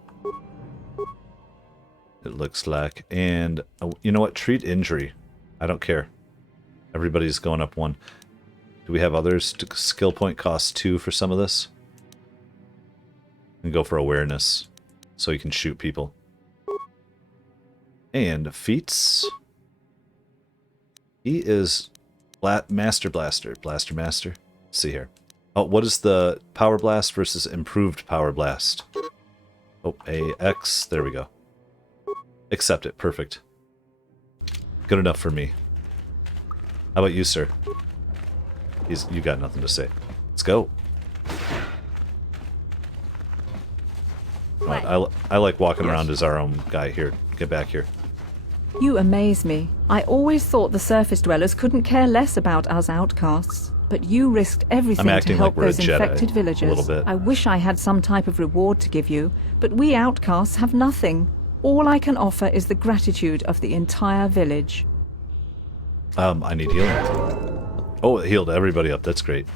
It looks like. And you know what? Treat injury. I don't care. Everybody's going up one. Do we have others? Skill point costs 2 for some of this. And go for awareness. So you can shoot people. And feats. He is Master Blaster. Blaster Master. Let's see here. Oh, what is the Power Blast versus Improved Power Blast? Oh, AX. There we go. Accept it. Perfect. Good enough for me. How about you, sir? You got nothing to say. Let's go. Right, I like walking around as our own guy here. Get back here. You amaze me. I always thought the surface dwellers couldn't care less about us outcasts. But you risked everything to help those infected villagers. A little bit. I wish I had some type of reward to give you, but we outcasts have nothing. All I can offer is the gratitude of the entire village. I need healing. Oh, it healed everybody up. That's great.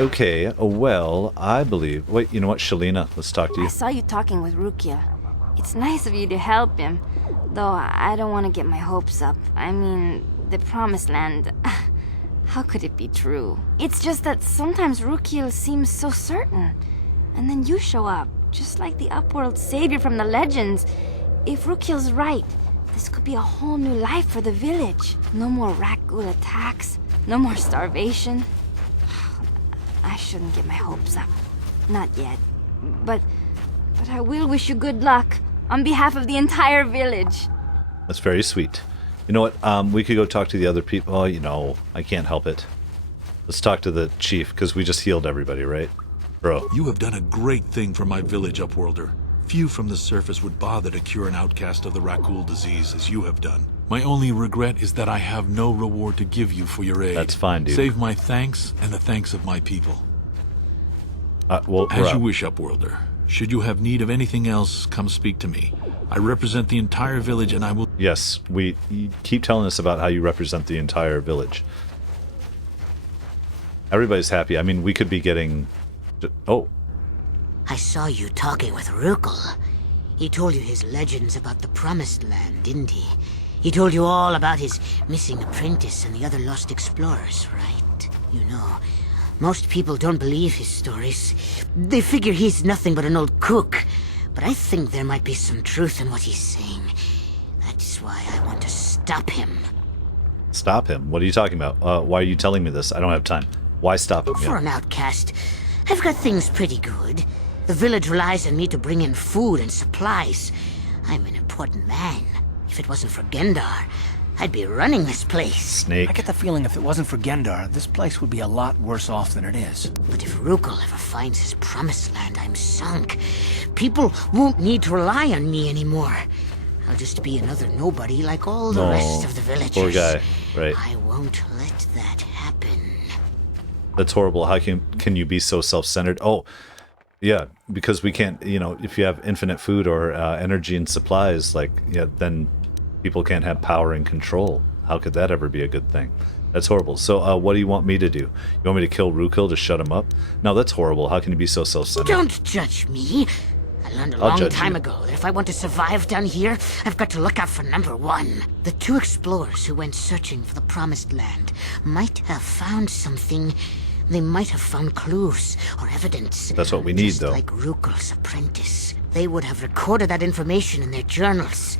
Okay, well, I believe... Wait, you know what, Shalina? Let's talk to you. I saw you talking with Rukia. It's nice of you to help him, though I don't want to get my hopes up. I mean, the Promised Land... How could it be true? It's just that sometimes Rukia seems so certain. And then you show up, just like the Upworld savior from the legends. If Rukiel's right, this could be a whole new life for the village. No more Rakghoul attacks, no more starvation. I shouldn't get my hopes up. Not yet. But I will wish you good luck on behalf of the entire village. That's very sweet. You know what? We could go talk to the other people. Oh, you know, I can't help it. Let's talk to the chief, because we just healed everybody, right? Bro. You have done a great thing for my village, Upworlder. Few from the surface would bother to cure an outcast of the Rakghoul disease as you have done. My only regret is that I have no reward to give you for your aid. That's fine, dude. Save my thanks and the thanks of my people. Well, as you wish, Upworlder. Should you have need of anything else, come speak to me. I represent the entire village and I will... Yes, you keep telling us about how you represent the entire village. Everybody's happy. I mean, we could be getting... Oh. I saw you talking with Rakghoul. He told you his legends about the Promised Land, didn't he? He told you all about his missing apprentice and the other lost explorers, right? You know, most people don't believe his stories. They figure he's nothing but an old cook. But I think there might be some truth in what he's saying. That's why I want to stop him. Stop him? What are you talking about? Why are you telling me this? I don't have time. Why stop him? For an outcast, I've got things pretty good. The village relies on me to bring in food and supplies. I'm an important man. If it wasn't for Gendar, I'd be running this place. Snake. I get the feeling if it wasn't for Gendar, this place would be a lot worse off than it is. But if Rakghoul ever finds his Promised Land, I'm sunk. People won't need to rely on me anymore. I'll just be another nobody like all the rest of the villagers. Poor guy, right. I won't let that happen. That's horrible. How can you be so self-centered? Oh, yeah, because we can't, you know, if you have infinite food or energy and supplies, like, yeah, then people can't have power and control. How could that ever be a good thing? That's horrible. So what do you want me to do? You want me to kill Rakghoul to shut him up? No, that's horrible. How can you be so self-centered? Don't judge me. I learned a long time ago that if I want to survive down here, I've got to look out for number one. The two explorers who went searching for the Promised Land might have found something. They might have found clues or evidence. That's what we need, though. Like Rakghoul's apprentice. They would have recorded that information in their journals.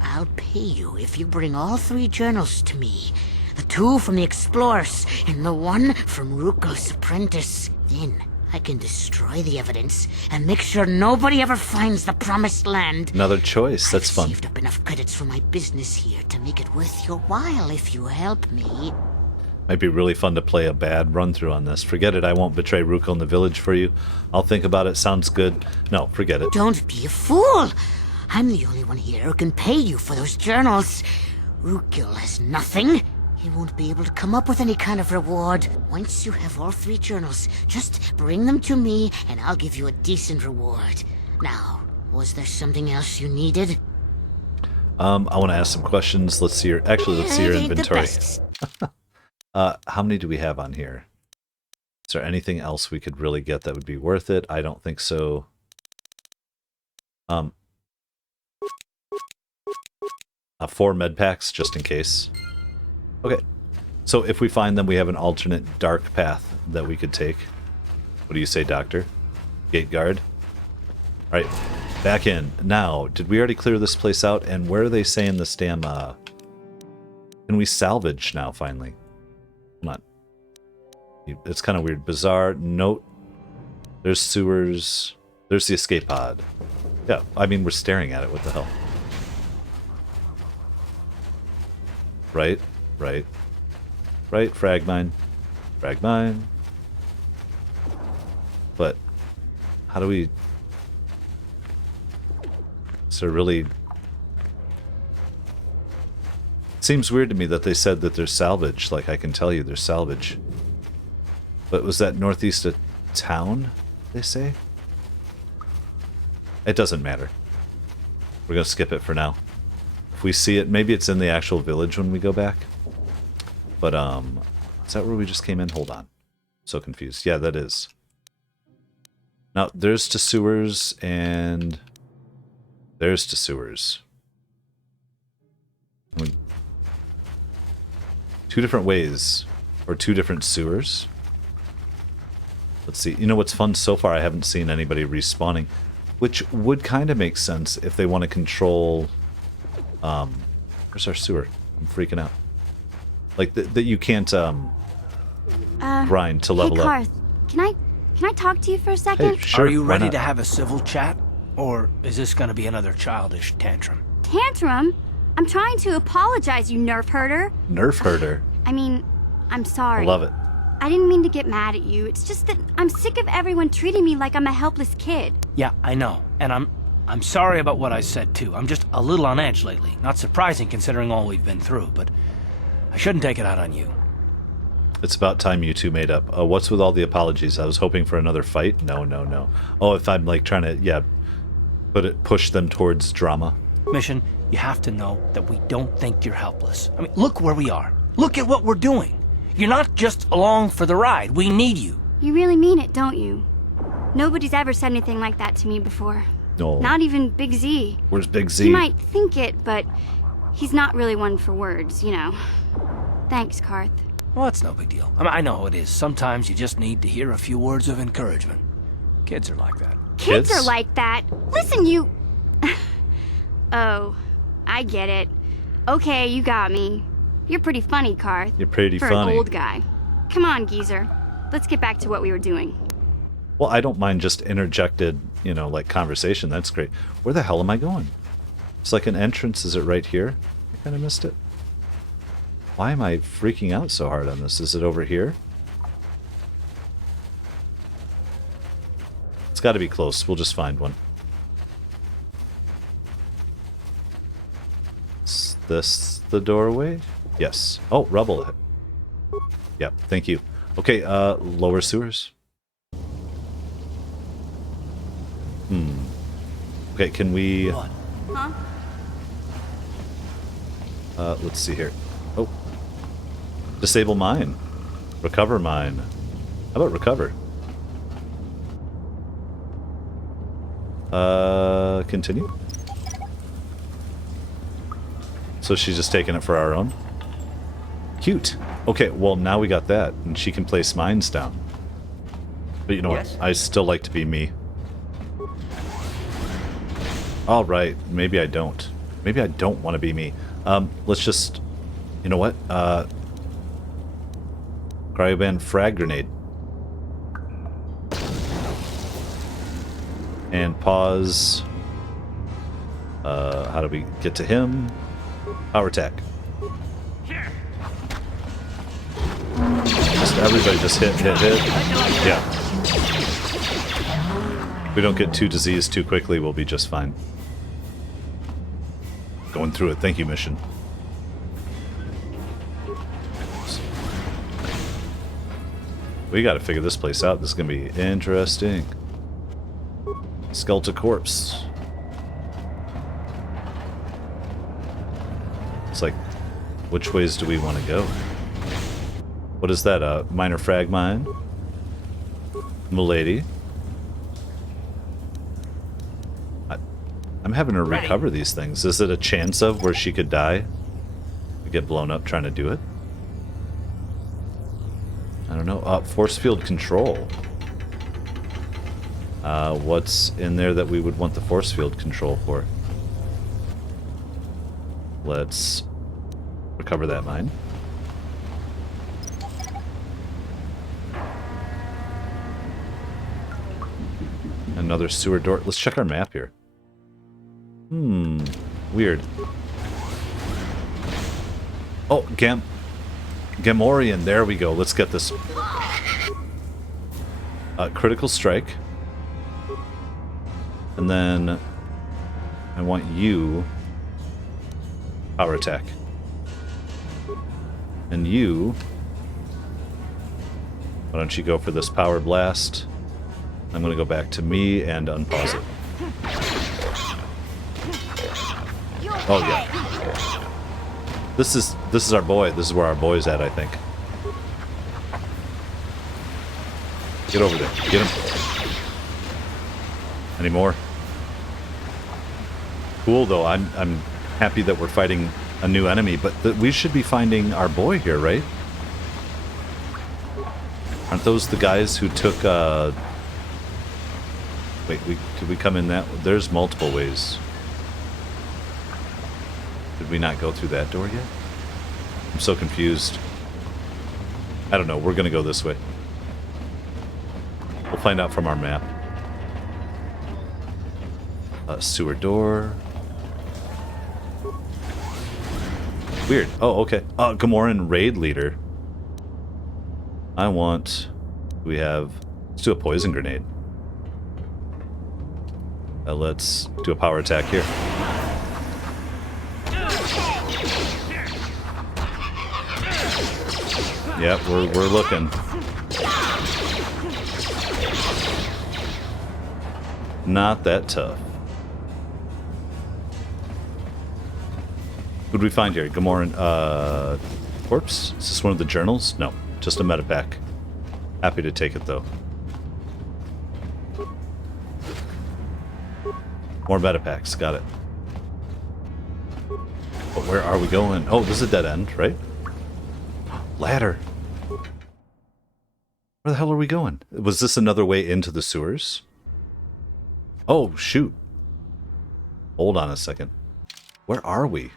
I'll pay you if you bring all 3 journals to me. The 2 from the explorers and the 1 from Rakghoul's apprentice. Then I can destroy the evidence and make sure nobody ever finds the Promised Land. Another choice. That's fun. I've saved up enough credits for my business here to make it worth your while if you help me. Might be really fun to play a bad run-through on this. Forget it. I won't betray Rakghoul in the village for you. I'll think about it. Sounds good. No, forget it. Don't be a fool. I'm the only one here who can pay you for those journals. Rakghoul has nothing. He won't be able to come up with any kind of reward. Once you have all 3 journals, just bring them to me and I'll give you a decent reward. Now, was there something else you needed? I want to ask some questions. Let's see your... Actually, let's see your inventory. How many do we have on here? Is there anything else we could really get that would be worth it? I don't think so. 4 med packs, just in case. Okay. So if we find them, we have an alternate dark path that we could take. What do you say, Doctor? Gate guard? Alright, back in. Now, did we already clear this place out? And where are they saying this damn, can we salvage now, finally? Not. It's kind of weird. Bizarre. Note. There's sewers. There's the escape pod. Yeah, I mean, we're staring at it. What the hell? Right. Right. Right. Frag mine. Frag mine. But how do we... Is there really... Seems weird to me that they said that there's salvage. Like, I can tell you there's salvage. But was that northeast of town, they say? It doesn't matter. We're going to skip it for now. If we see it, maybe it's in the actual village when we go back. But, is that where we just came in? Hold on. So confused. Yeah, that is. Now, there's to sewers, and there's to sewers. I mean, 2 different ways, or 2 different sewers. Let's see. You know what's fun so far? I haven't seen anybody respawning, which would kind of make sense if they want to control. Where's our sewer? I'm freaking out. Like that you can't grind to level up. Can I talk to you for a second? Hey, sure, Are you ready to have a civil chat, or is this going to be another childish tantrum? Tantrum? I'm trying to apologize, you nerf herder. Nerf herder? I mean, I'm sorry. I love it. I didn't mean to get mad at you. It's just that I'm sick of everyone treating me like I'm a helpless kid. Yeah, I know. And I'm sorry about what I said, too. I'm just a little on edge lately. Not surprising considering all we've been through, but I shouldn't take it out on you. It's about time you two made up. What's with all the apologies? I was hoping for another fight. No. Oh, if I'm like trying to, push them towards drama. Mission, you have to know that we don't think you're helpless. I mean, look where we are. Look at what we're doing. You're not just along for the ride. We need you. You really mean it, don't you? Nobody's ever said anything like that to me before. No. Not even Big Z. Where's Big Z? He might think it, but he's not really one for words, you know. Thanks, Karth. Well, it's no big deal. I mean, I know how it is. Sometimes you just need to hear a few words of encouragement. Kids are like that. Kids are like that? Listen, you... Oh, I get it. Okay, you got me. You're pretty funny, Karth. You're pretty for funny. An old guy. Come on, geezer. Let's get back to what we were doing. Well, I don't mind just interjected, like conversation. That's great. Where the hell am I going? It's like an entrance. Is it right here? I kind of missed it. Why am I freaking out so hard on this? Is it over here? It's got to be close. We'll just find one. Is this the doorway? Yes. Oh, rubble. Yep, thank you. Okay, lower sewers. Okay, can we... What? Huh? Let's see here. Oh. Disable mine. Recover mine. How about recover? Continue. So she's just taking it for our own? Cute. Okay, well now we got that, and she can place mines down. But you know what? I still like to be me. Alright, maybe I don't. Maybe I don't want to be me. Let's just... You know what? Cryoban frag grenade. And pause. How do we get to him? Power attack. Just everybody just hit. Yeah. If we don't get too diseased too quickly, we'll be just fine. Going through it. Thank you, mission. We gotta figure this place out. This is gonna be interesting. Skeletal corpse. It's like, which ways do we want to go? What is that? A minor frag mine? Milady. I'm having her recover these things. Is it a chance of where she could die? Get blown up trying to do it? I don't know. Force field control. What's in there that we would want the force field control for? Let's recover that mine. Another sewer door. Let's check our map here. Weird. Oh, Gamorrean. There we go. Let's get this. Critical strike. And then I want you... Power attack. And you... Why don't you go for this power blast? I'm going to go back to me and unpause it. Oh yeah. This is our boy. This is where our boy's at, I think. Get over there. Get him. Any more? Cool though. I'm happy that we're fighting a new enemy, but we should be finding our boy here, right? Aren't those the guys who took wait, did we come in that? There's multiple ways. Did we not go through that door yet? I'm so confused. I don't know. We're gonna go this way. We'll find out from our map. Sewer door. Weird. Oh, okay. Gamoran raid leader. I want... Let's do a poison grenade. Let's do a power attack here. Yep, we're looking. Not that tough. What did we find here? Gamoran, corpse? Is this one of the journals? No, just a metapack. Happy to take it, though. More metapacks, got it. But where are we going? Oh, this is a dead end, right? Ladder. Where the hell are we going? Was this another way into the sewers? Oh, shoot. Hold on a second. Where are we?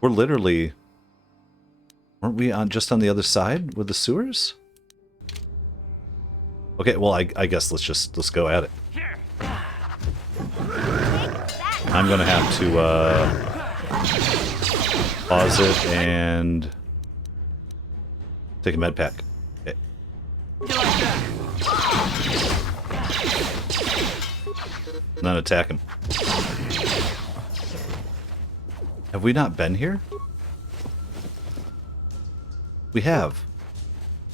We're literally... Weren't we just on the other side with the sewers? Okay, well, I guess let's go at it. I'm gonna have to pause it and take a med pack. Okay. And then attack him. Have we not been here? We have.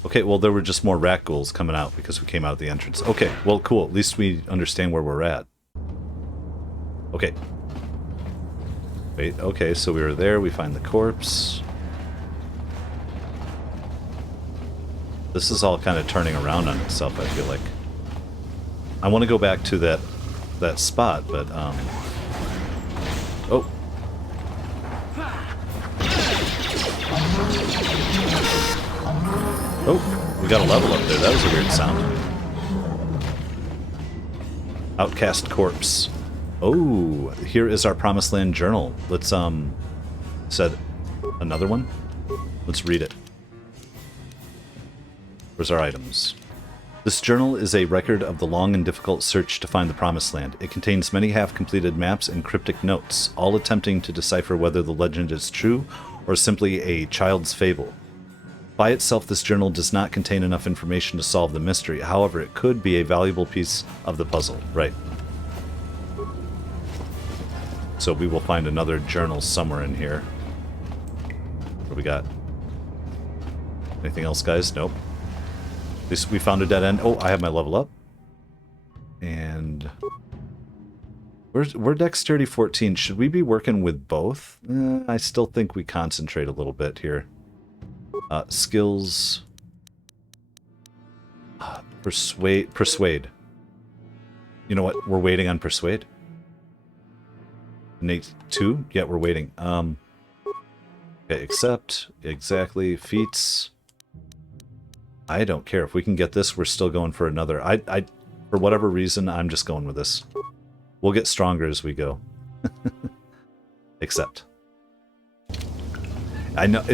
Okay, well, there were just more Rakghouls coming out because we came out of the entrance. Okay, well, cool. At least we understand where we're at. Okay. Wait, okay, so we were there. We find the corpse. This is all kind of turning around on itself, I feel like. I want to go back to that spot, but, Oh. Oh, we got a level up there. That was a weird sound. Outcast corpse. Oh, here is our Promised Land journal. Let's, said another one? Let's read it. Where's our items? This journal is a record of the long and difficult search to find the Promised Land. It contains many half-completed maps and cryptic notes, all attempting to decipher whether the legend is true or simply a child's fable. By itself, this journal does not contain enough information to solve the mystery. However, it could be a valuable piece of the puzzle. Right. So we will find another journal somewhere in here. What do we got? Anything else, guys? Nope. At least we found a dead end. Oh, I have my level up. And... We're Dexterity 14. Should we be working with both? I still think we concentrate a little bit here. Skills... Persuade. You know what? We're waiting on Persuade. Nate 2? Yeah, we're waiting. Okay, accept. Exactly. Feats. I don't care. If we can get this, we're still going for another. For whatever reason, I'm just going with this. We'll get stronger as we go. Accept. I know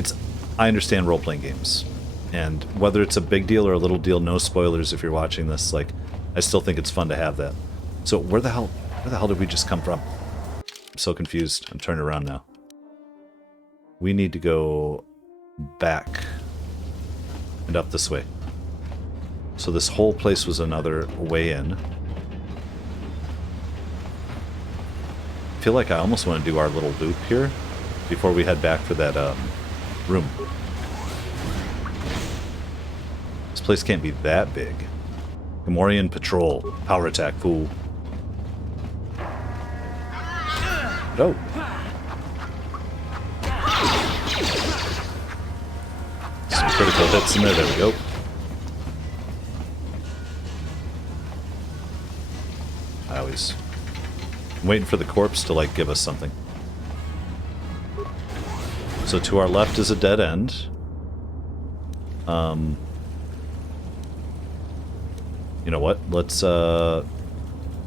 I understand role-playing games. And whether it's a big deal or a little deal, no spoilers if you're watching this, like, I still think it's fun to have that. So where the hell did we just come from? I'm so confused. I'm turning around now. We need to go back and up this way. So this whole place was another way in. I feel like I almost want to do our little loop here before we head back for that room. This place can't be that big. Gamorrean patrol. Power attack, fool. Oh. Some critical hits in there. There we go. I'm waiting for the corpse to, like, give us something. So to our left is a dead end. You know what? Let's,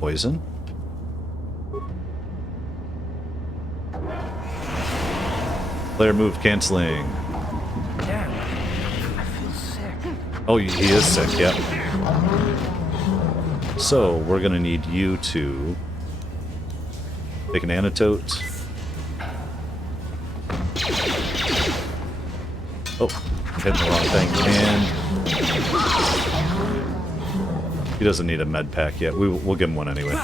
poison? Player move canceling. Damn, I feel sick. Oh, he is sick, yeah. So, we're gonna need you to take an antidote. Oh, hitting the wrong thing. And he doesn't need a med pack yet. We'll give him one anyway.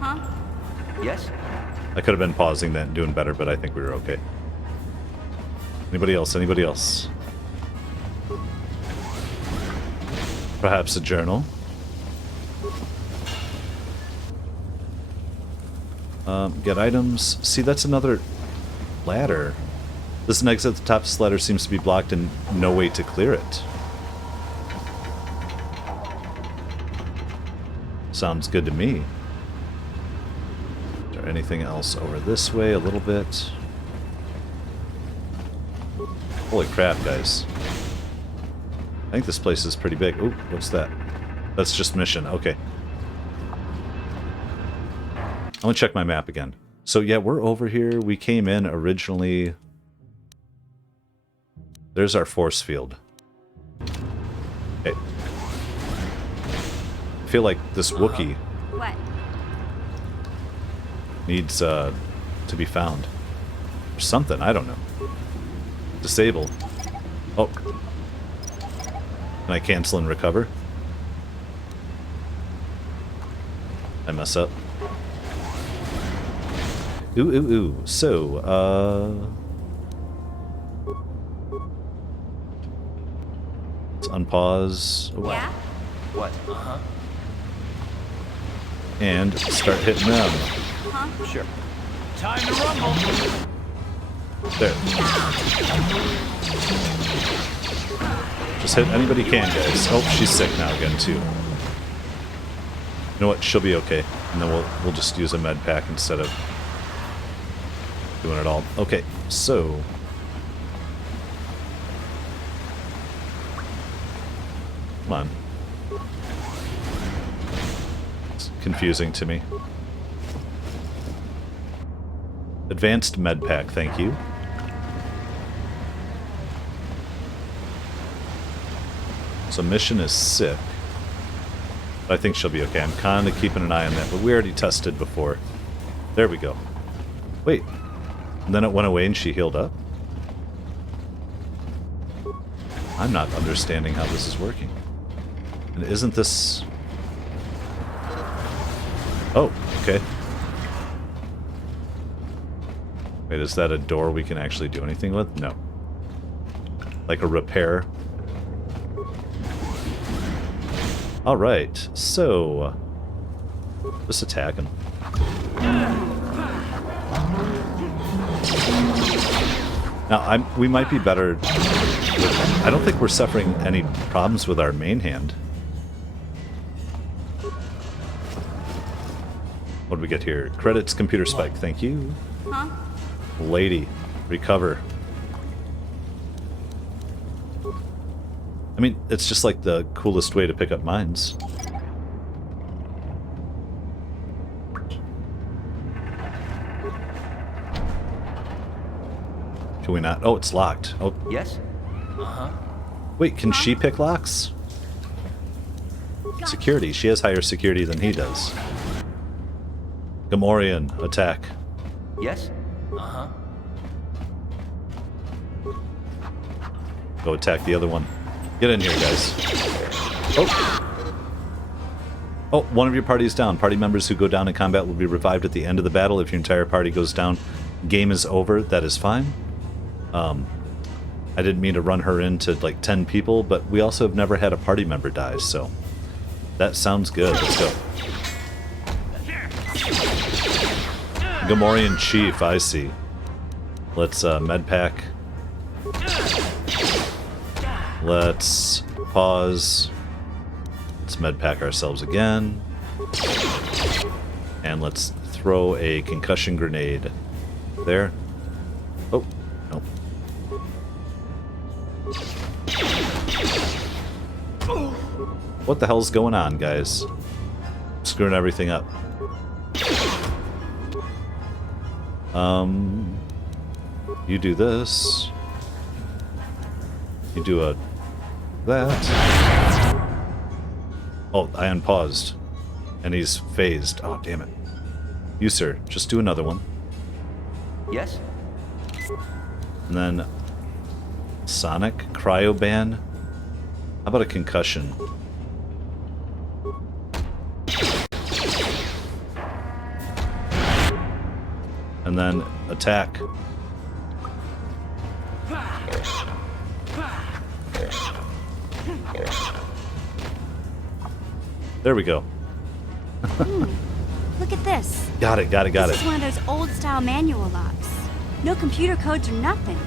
Huh? Yes? I could have been pausing that and doing better, but I think we were okay. Anybody else? Anybody else? Perhaps a journal? Get items. See, that's another ladder. This next at the top of this ladder seems to be blocked and no way to clear it. Sounds good to me. Is there anything else over this way a little bit? Holy crap, guys. I think this place is pretty big. Ooh, what's that? That's just mission. Okay. I'm gonna check my map again. So yeah, we're over here. We came in originally. There's our force field. Okay. I feel like this Wookiee What? needs to be found. Or something, I don't know. Disable. Oh. Can I cancel and recover? I mess up. Ooh, ooh, ooh. So, let's unpause. Oh, wow. Yeah? What? Uh-huh. And start hitting them. Huh? Sure. Time to rumble. There. Just hit anybody you can, guys. Oh, she's sick now again, too. You know what? She'll be okay. And then we'll just use a med pack instead of doing it all. Okay, so come on. It's confusing to me. Advanced med pack, thank you. So mission is sick. I think she'll be okay. I'm kind of keeping an eye on that, but we already tested before. There we go. Wait. And then it went away and she healed up? I'm not understanding how this is working. And isn't this... Oh, okay. Wait, is that a door we can actually do anything with? No. Like a repair? Alright, so... just attack him. Now, we might be better with, I don't think we're suffering any problems with our main hand. What do we get here? Credits, computer spike, thank you. Huh? Lady, recover. I mean, it's just like the coolest way to pick up mines. Can we not? Oh, it's locked. Oh. Yes? Uh-huh. Wait, can she pick locks? Security. She has higher security than he does. Gamorrean, attack. Yes? Uh-huh. Go attack the other one. Get in here, guys. Oh. Oh, one of your party is down. Party members who go down in combat will be revived at the end of the battle. If your entire party goes down, game is over. That is fine. I didn't mean to run her into like 10 people, but we also have never had a party member die, so that sounds good. Let's go. Gamorrean Chief, I see. Let's med pack. Let's pause. Let's med pack ourselves again. And let's throw a concussion grenade. There. Oh, no. What the hell's going on, guys? Screwing everything up. You do this. You do that. Oh, I unpaused. And he's phased. Oh, damn it. You, sir, just do another one. Yes? And then Sonic, Cryoban. How about a concussion? And then attack. There we go. Look at this. Got it. This is one of those old-style manual locks. No computer codes or nothing.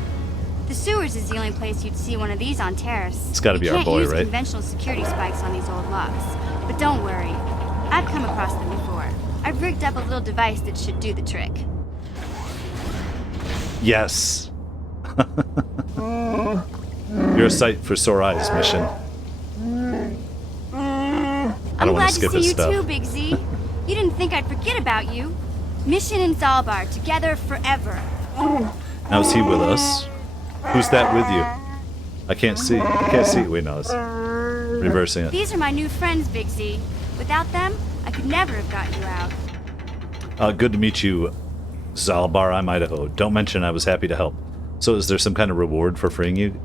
The sewers is the only place you'd see one of these on Taris. It's got to be our boy, You can't use right? conventional security spikes on these old locks. But don't worry. I've come across them before. I've rigged up a little device that should do the trick. Yes. You're a sight for sore eyes, Mission. I don't want to skip I'm glad to see his you stuff. too, Big Z. You didn't think I'd forget about you. Mission and Zaalbar, together forever. Now is he with us? Who's that with you? I can't see. Wait, no, it's reversing it. These are my new friends, Big Z. Without them, I could never have got you out. Good to meet you, Zaalbar. I'm Idaho. Don't mention I was happy to help. So is there some kind of reward for freeing you?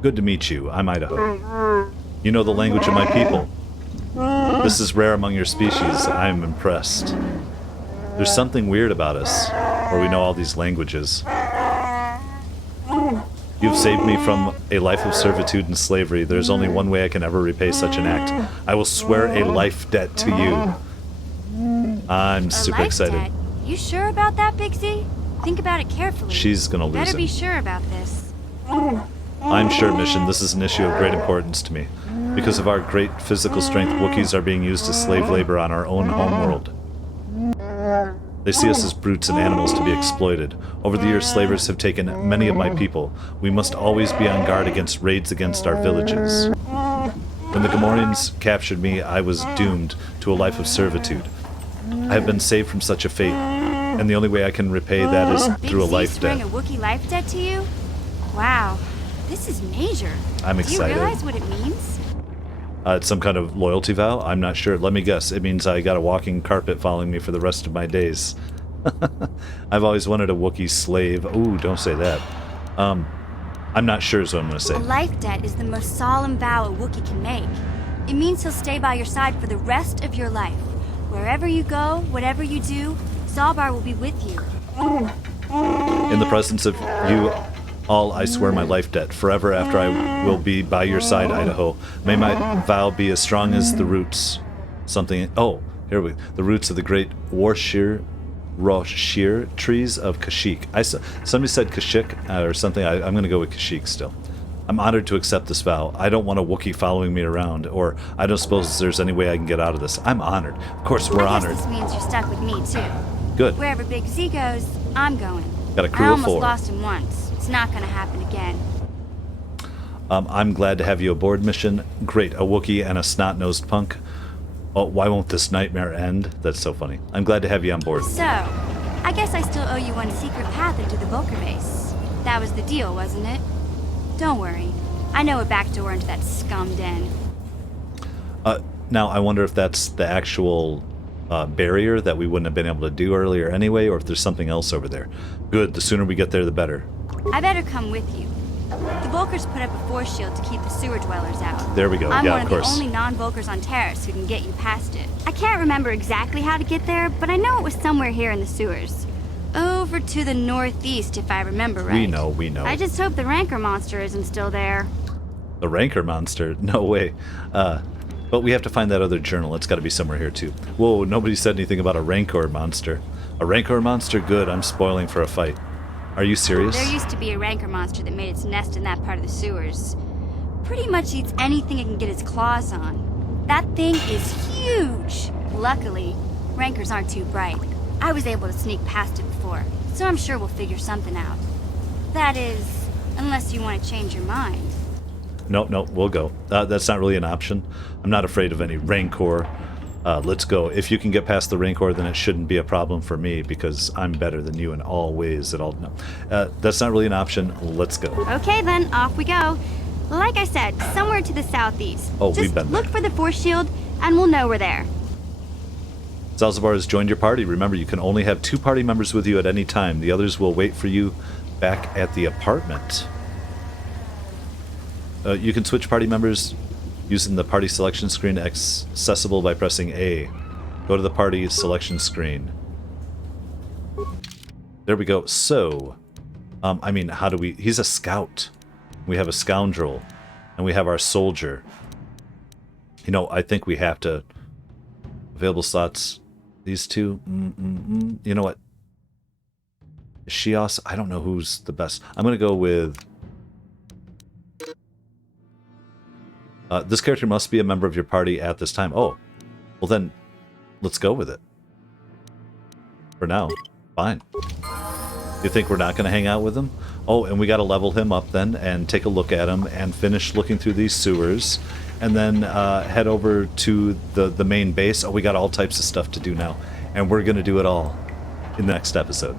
Good to meet you. I'm Idaho. You know the language of my people. This is rare among your species. I am impressed. There's something weird about us, where we know all these languages. You've saved me from a life of servitude and slavery. There's only one way I can ever repay such an act. I will swear a life debt to you. I'm super excited. Debt? You sure about that, Big Z? Think about it carefully. She's gonna lose Better it. be sure about this. I'm sure, Mission, this is an issue of great importance to me. Because of our great physical strength, Wookiees are being used as slave labor on our own homeworld. They see us as brutes and animals to be exploited. Over the years, slavers have taken many of my people. We must always be on guard against raids against our villages. When the Gamorreans captured me, I was doomed to a life of servitude. I have been saved from such a fate, and the only way I can repay that is through a life debt. Big Z's bring a Wookiee life debt to you? Wow, this is major. I'm excited. Do you realize what it means? It's some kind of loyalty vow? I'm not sure. Let me guess. It means I got a walking carpet following me for the rest of my days. I've always wanted a Wookiee slave. Ooh, don't say that. I'm not sure is what I'm going to say. A life debt is the most solemn vow a Wookiee can make. It means he'll stay by your side for the rest of your life. Wherever you go, whatever you do, Zaalbar will be with you. In the presence of you all, I swear my life debt. Forever after I will be by your side, Idaho. May my vow be as strong as the roots. Something... Oh, here we... The roots of the great Roshir trees of Kashyyyk. Somebody said Kashyyyk or something. I'm going to go with Kashyyyk still. I'm honored to accept this vow. I don't want a Wookiee following me around, or I don't suppose there's any way I can get out of this. I'm honored. Of course, we're honored. This means you're stuck with me, too. Good. Wherever Big Z goes, I'm going. Got a crew I of almost 4. lost him once. It's not going to happen again. I'm glad to have you aboard, Mission. Great, a Wookiee and a snot-nosed punk. Oh, why won't this nightmare end? That's so funny. I'm glad to have you on board. So, I guess I still owe you one secret path into the Volker base. That was the deal, wasn't it? Don't worry. I know a back door into that scum den. Now, I wonder if that's the actual barrier that we wouldn't have been able to do earlier anyway, or if there's something else over there. Good, the sooner we get there, the better. I better come with you. The Volkers put up a force shield to keep the sewer dwellers out. There we go. I'm Yeah, one of of course. the only non-Volkers on Taris who can get you past it. I can't remember exactly how to get there, but I know it was somewhere here in the sewers. Over to the northeast, if I remember right. We know. I just hope the Rancor monster isn't still there. The Rancor monster? No way. But we have to find that other journal. It's got to be somewhere here, too. Whoa, nobody said anything about a Rancor monster. A Rancor monster? Good, I'm spoiling for a fight. Are you serious? There used to be a Rancor monster that made its nest in that part of the sewers. Pretty much eats anything it can get its claws on. That thing is huge! Luckily, Rancors aren't too bright. I was able to sneak past it before, so I'm sure we'll figure something out. That is, unless you want to change your mind. No, we'll go. That's not really an option. I'm not afraid of any Rancor. Let's go. If you can get past the Rancor, then it shouldn't be a problem for me, because I'm better than you in all ways. No. That's not really an option. Let's go. Okay then, off we go. Like I said, somewhere to the southeast. Oh, Just we've been look there. for the force shield, and we'll know we're there. Zaalbar has joined your party. Remember, you can only have 2 party members with you at any time. The others will wait for you back at the apartment. You can switch party members using the party selection screen accessible by pressing A. Go to the party selection screen. There we go. So, I mean, how do we... He's a scout. We have a scoundrel. And we have our soldier. You know, I think we have to... Available slots. These two. You know what? Shios. I don't know who's the best. I'm going to go with... this character must be a member of your party at this time. Oh. Well then, let's go with it. For now. Fine. You think we're not going to hang out with him? Oh, and we got to level him up then and take a look at him and finish looking through these sewers. And then head over to the main base. Oh, we got all types of stuff to do now. And we're going to do it all in the next episode.